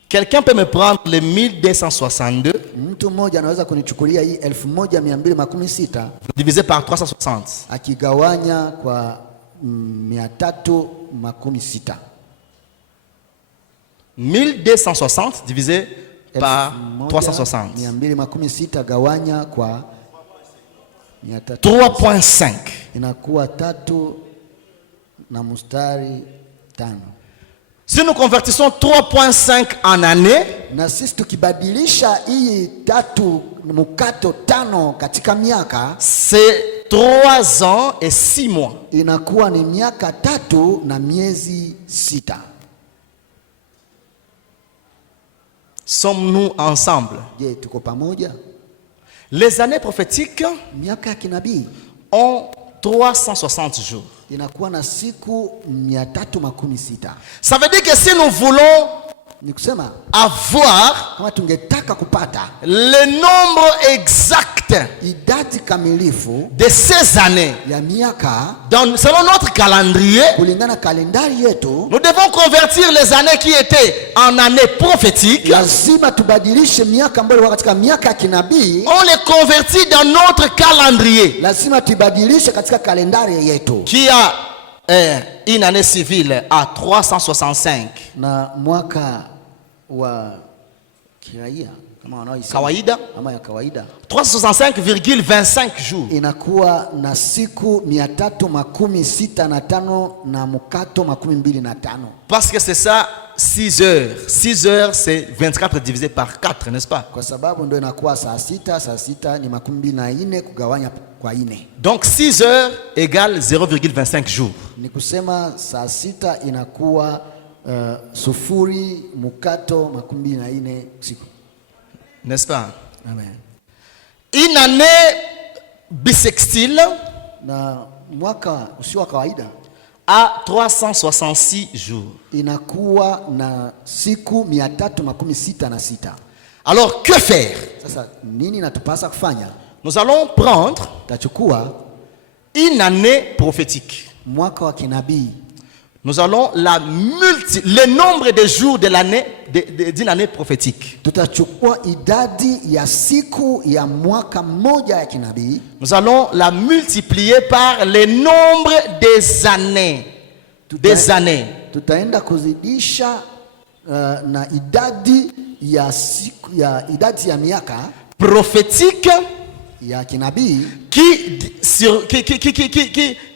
Quelqu'un peut me prendre les 1262 Mtu mmoja anaweza kunichukulia hii 1260 divisé par 360. akigawanya kwa 360. 1260 divisé par 360. 1260 gawanya kwa 300 3.5. inakuwa 3 na mstari 5. Si nous convertissons 3.5 en année, Na sisi tukibadilisha hii 3 mkato 5 katika miaka c'est 3 ans et 6 mois. inakuwa ni miaka 3 na miezi 6. Sommes-nous ensemble? Je, tuko pamoja? Les années prophétiques Miaka ya kinabii ont 360 jours. inakuwa na siku 360. Ça veut dire que si nous voulons Ni kusema avoir kama tungetaka kupata le nombre exact idadi kamilifu de ces années, ya miaka selon notre calendrier, kulingana kalendari yetu, nous devons convertir les années qui étaient en années prophétiques. lazima tubadilishe miaka ambayo ilikuwa katika miaka ya kinabii, On les convertit dans notre calendrier lazima tubadilishe katika kalendari yetu. qui a une année civile à 365. Na mwaka wa kiraia kama wanaoisema Kawaida ama ya kawaida 365,25 jours. inakuwa na siku 365 na mkato 25. Parce que c'est ça, 6 heures. 6 heures, c'est 24 divisé par 4, n'est-ce pas? Kwa sababu ndio inakuwa saa 6 ni 24 kugawanya kwa 4. Donc 6 heures égale 0,25 jours. Ni kusema saa 6 inakuwa sufuri mkato 24 siku. N'est-ce pas? Amen. Une année bissextile Na mwaka usio wa kawaida a 366 jours. inakuwa na siku 366. Alors, que faire? Sasa nini natupasa kufanya? Nous allons prendre Tachukua une année prophétique. mwaka wa kinabii. Nous allons le nombre de jours de l'année d'une année prophétique. Tutachukua idadi ya siku ya mwaka mmoja ya kinabii. Nous allons la multiplier par le nombre des années. Des années. Tutaenda kuzidisha na idadi ya siku ya idadi ya miaka Prophétique ya kinabii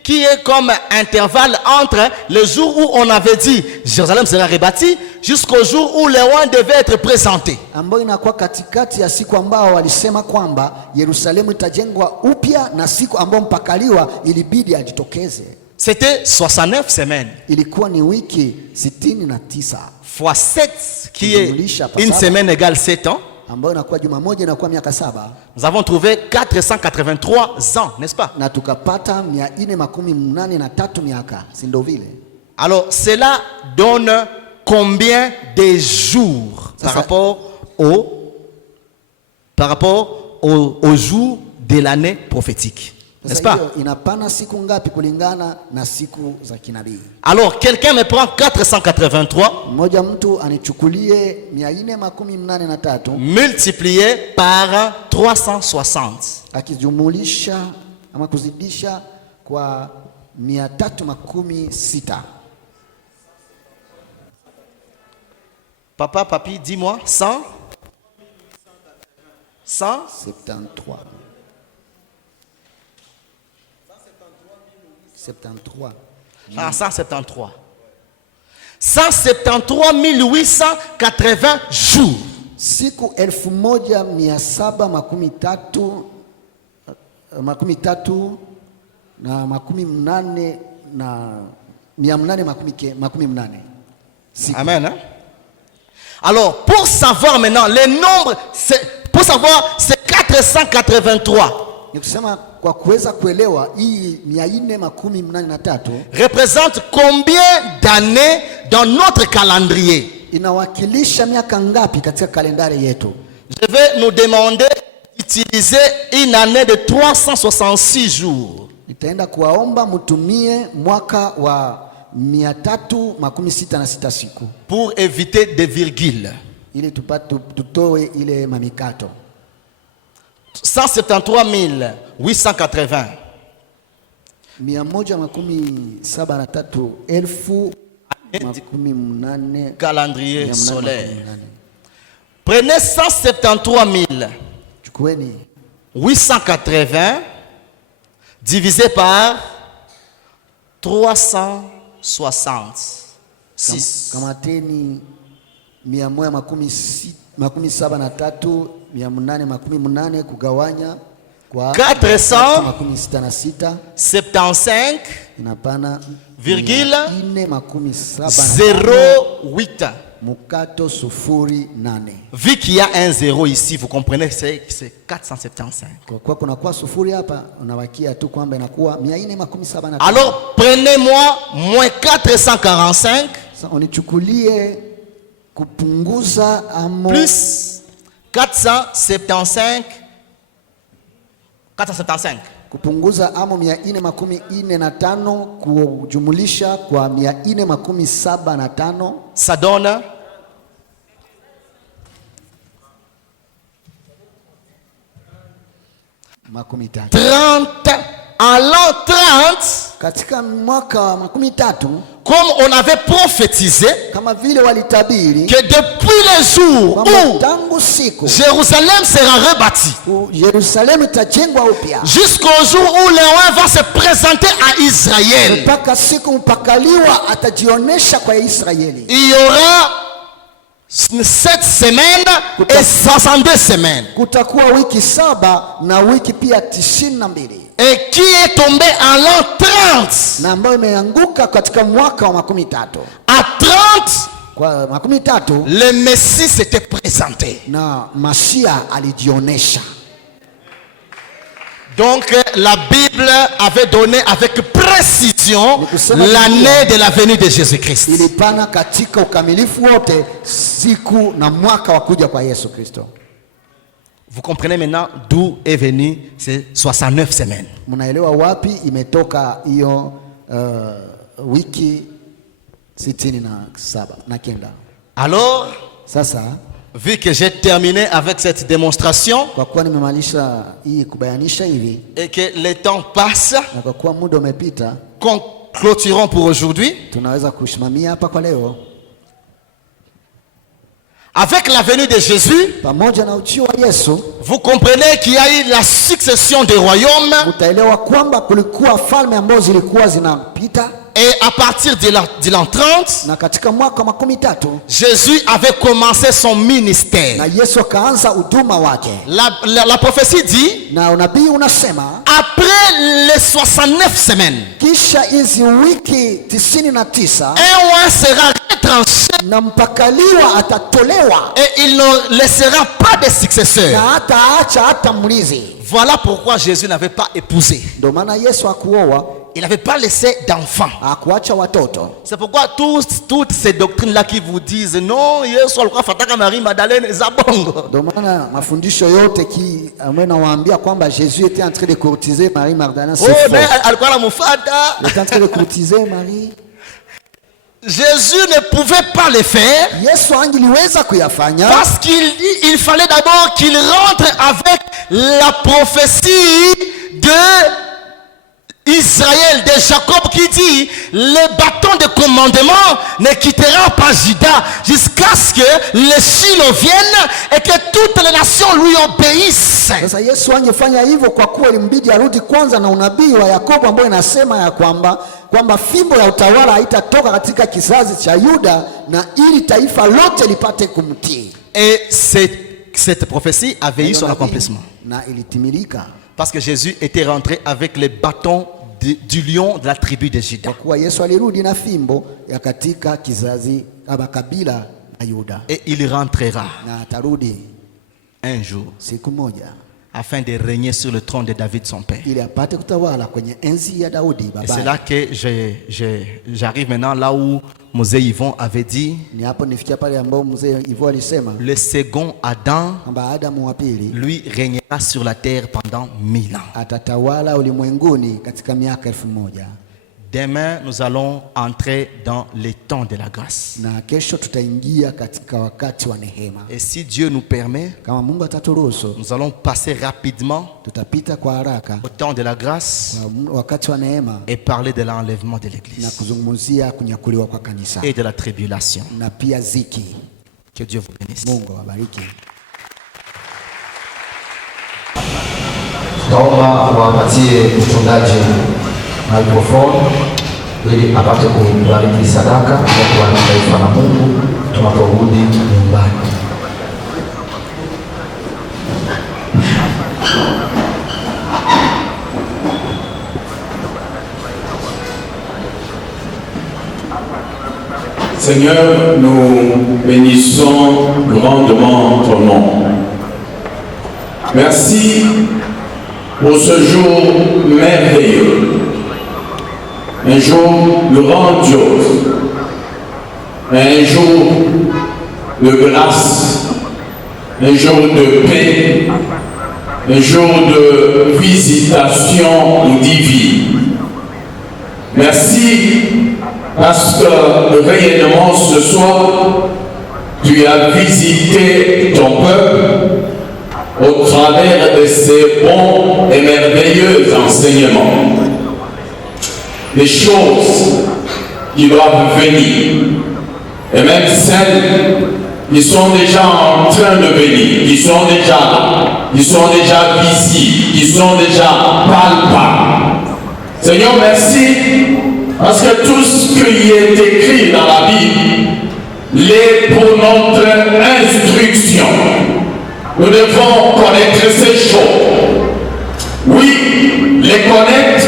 qui est comme intervalle entre le jour où on avait dit Jérusalem sera rebâtie jusqu'au jour où les rois devaient être présentés. ambayo inakuwa katikati ya siku ambao walisema kwamba Yerusalemu itajengwa upya na siku ambayo mpakaliwa ilibidi ajitokeze. C'était 69 semaines. Ilikuwa ni wiki 69 Fois 7, qui est une semaine égale 7 ans. ambayo inakuwa juma moja inakuwa miaka 7. Nous avons trouvé 483 ans, n'est-ce pas? Na tukapata 483 miaka, si ndio vile? Alors, cela donne combien de jours par rapport au jour de l'année prophétique? N'est-ce pas? Hiyo inapana siku ngapi kulingana na siku za kinabii? Alors, quelqu'un me prend 483 Mmoja mtu anichukulie 483 multiplié par 360. akijumulisha ama kuzidisha kwa 316. Papa, papi, dis-moi, 100? 100? 73. 73. Ah, 173. 173 880 jours. Siku 1713 na 18 na 880 siku. Amen. Hein? Alors, pour savoir maintenant les nombres, pour savoir c'est 483. Ni kusema kwa kuweza kuelewa hii 483 représente combien d'années dans notre calendrier? inawakilisha miaka ngapi katika kalendari yetu? Je vais nous demander d'utiliser une année de 366 jours. Nitaenda kuwaomba mtumie mwaka wa 366 siku pour éviter des virgules. ili tupate tutoe ile mamikato. 173 880 173,018 calendrier solaire. Prenez 173 880 divisé par 366. Kamateni 173,880 kugawanya kwa 475 inapana virgule 477 08. mukato 08. Vu qu'il y a un zéro ici, vous comprenez que c'est 475. Kwa kuwa kuna kwa sufuri hapa, unawakia tu kwamba inakuwa 477. Alors prenez-moi moins 445 Sasa unichukulie kupunguza amo plus 475 kupunguza amo 445 kujumulisha kwa 475, ça donne 30. En l'an 30, katika mwaka wa 13, comme on avait prophétisé kama vile walitabiri que depuis les jours où tangu siku Jérusalem sera rebâtie Yerusalemu itajengwa upya jusqu'au jour où le roi va se présenter à Israël, mpaka siku mpakaliwa atajionesha kwa Israeli, il y aura 7 semaines et 62 semaines. kutakuwa wiki 7 na wiki pia 92, Et qui est tombé en l'an 30. na ambayo imeanguka katika mwaka wa 13. À 30, Kwa 13 le Messie s'était présenté. na Masia alijionesha. Donc la Bible avait donné avec précision l'année de la venue de Jésus-Christ. Ilipana katika ukamilifu wote siku na mwaka wa kuja kwa Yesu Kristo. Vous comprenez maintenant d'où est venu ces 69 semaines. Mnaelewa wapi imetoka hiyo wiki 67 na kenda. Alors, Sasa vu que j'ai terminé avec cette démonstration kwa kuwa nimemalisha hii kubayanisha hivi et que le temps passe, na kwa kuwa muda umepita, clôturons pour aujourd'hui. tunaweza kusimamia hapa kwa leo. Avec la venue de Jésus, Pamoja na ujio wa Yesu, vous comprenez qu'il y a eu la succession des royaumes. utaelewa kwamba kulikuwa falme ambazo zilikuwa zinapita, Et à partir de l'an 30, na katika mwaka wa 13 Jésus avait commencé son ministère. na Yesu akaanza huduma wake. La prophétie dit, Na unabii unasema après les 69 semaines, kisha hizi wiki 99 un roi sera retranché na mpakaliwa atatolewa et il ne laissera pas de na successeur. hataacha hata mlizi. Voilà pourquoi Jésus n'avait pas épousé. Ndio maana Yesu hakuoa Il n'avait pas laissé d'enfants. hakuacha watoto. C'est pourquoi toutes ces doctrines-là qui vous disent non, Yesu alikuwa fataka Marie Madeleine za bongo. Ndio maana mafundisho yote ambayo nawaambia kwamba Jésus était en train de courtiser Marie Magdalene, c'est faux. Mais alikuwa anamfuata. Il était en train de courtiser Marie. Jésus ne pouvait pas le faire. Yesu angeliweza kuyafanya Parce qu'il fallait d'abord qu'il rentre avec la prophétie de Israël, de Jacob, qui dit le bâton de commandement ne quittera pas Juda jusqu'à ce que les Shiloh viennent et que toutes les nations lui obéissent. Sasa Yesu angefanya hivyo kwa kuwa ilimbidi arudi kwanza na unabii wa Yakobo ambao inasema ya kwamba fimbo ya utawala haitatoka katika kizazi cha Yuda na ili taifa lote lipate kumtii. Et cette prophétie avait eu son accomplissement. Na ilitimilika. Parce que Jésus était rentré avec les bâtons du lion de la tribu de Juda. Kwa kuwa Yesu alirudi na fimbo ya katika kizazi ama kabila la Yuda. Et il rentrera na atarudi un jour siku moja afin de régner sur le trône de David son père. ili apate kutawala kwenye enzi ya Daudi baba. Et c'est là que j'arrive maintenant là où Mzee Yvon avait dit. Ni hapo nifikia pale ambapo Mzee Yvon alisema le second Adam kwamba Adamu wa pili lui régnera sur la terre pendant 1000 ans. Atatawala ulimwenguni katika miaka 1000. Demain nous allons entrer dans les temps de la grâce. Na kesho tutaingia katika wakati wa neema. Et si Dieu nous permet, kama Mungu ataturuhusu, nous allons passer rapidement tutapita kwa haraka au temps de la grâce wakati wa neema et parler de l'enlèvement de l'église na kuzungumzia kunyakuliwa kwa kanisa et de la tribulation. Na pia ziki. Que Dieu vous bénisse. Mungu awabariki. Naomba wapatie mchungaji microphone ili apate kubariki sadaka ya kubariki taifa la Mungu tunaporudi nyumbani. Seigneur, nous bénissons grandement ton nom. Merci pour ce jour merveilleux. Un jour grandiose, un jour de grâce, un jour de paix, un jour de visitation divine. Merci parce que réellement ce soir, tu as visité ton peuple au travers de ces bons et merveilleux enseignements. Les choses qui doivent venir, et même celles qui sont déjà en train de venir, qui sont déjà là, qui sont déjà visibles, qui sont déjà palpables. Seigneur, merci, parce que tout ce qui est écrit dans la Bible l'est pour notre instruction. Nous devons connaître ces choses. Oui, les connaître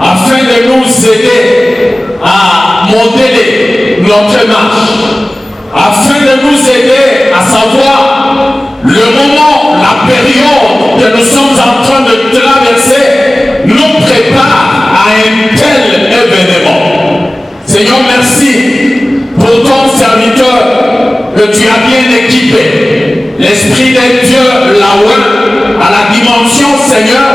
afin de nous aider à modeler notre marche, afin de nous aider à savoir le moment, la période que nous sommes en train de traverser nous prépare à un tel événement. Seigneur, merci pour ton serviteur que tu as bien équipé. L'Esprit de Dieu l'a oint à la dimension, Seigneur,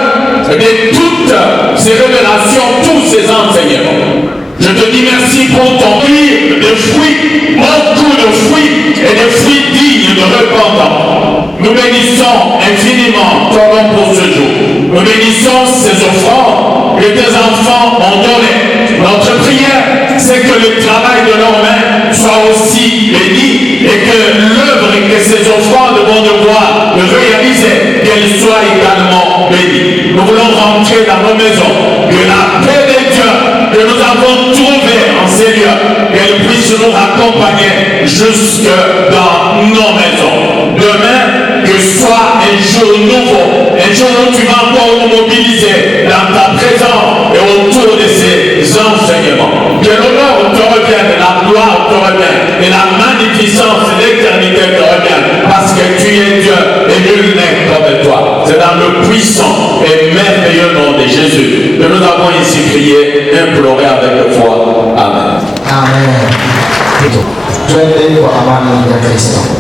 de toutes ces révélations, tous ces enseignements. Je te dis merci pour ton livre de fruits, beaucoup de fruits et des fruits dignes de repentance. Nous bénissons infiniment ton nom pour ce jour. Nous bénissons ces offrandes que tes enfants ont données. Notre prière, c'est que le travail de leurs mains soit aussi béni et que l'œuvre que ces offrandes vont devoir réaliser, qu'elle soit également bénie. Nous voulons rentrer dans nos maisons, que la paix de Dieu que nous avons trouvée en ces lieux, qu'elle puisse nous accompagner jusque dans nos maisons. Demain, que soit un jour nouveau, un jour où tu vas encore nous mobiliser dans ta présence et autour de ces enseignements. Que l'honneur te revienne, la gloire te revienne et la magnificence et l'éternité te revienne, parce que tu es Dieu et nul n'est comme toi. C'est dans le puissant et merveilleux nom de Jésus que nous avons ici prié. implorer avec foi. Amen. Amen. Twende kwa amani ya Kristo.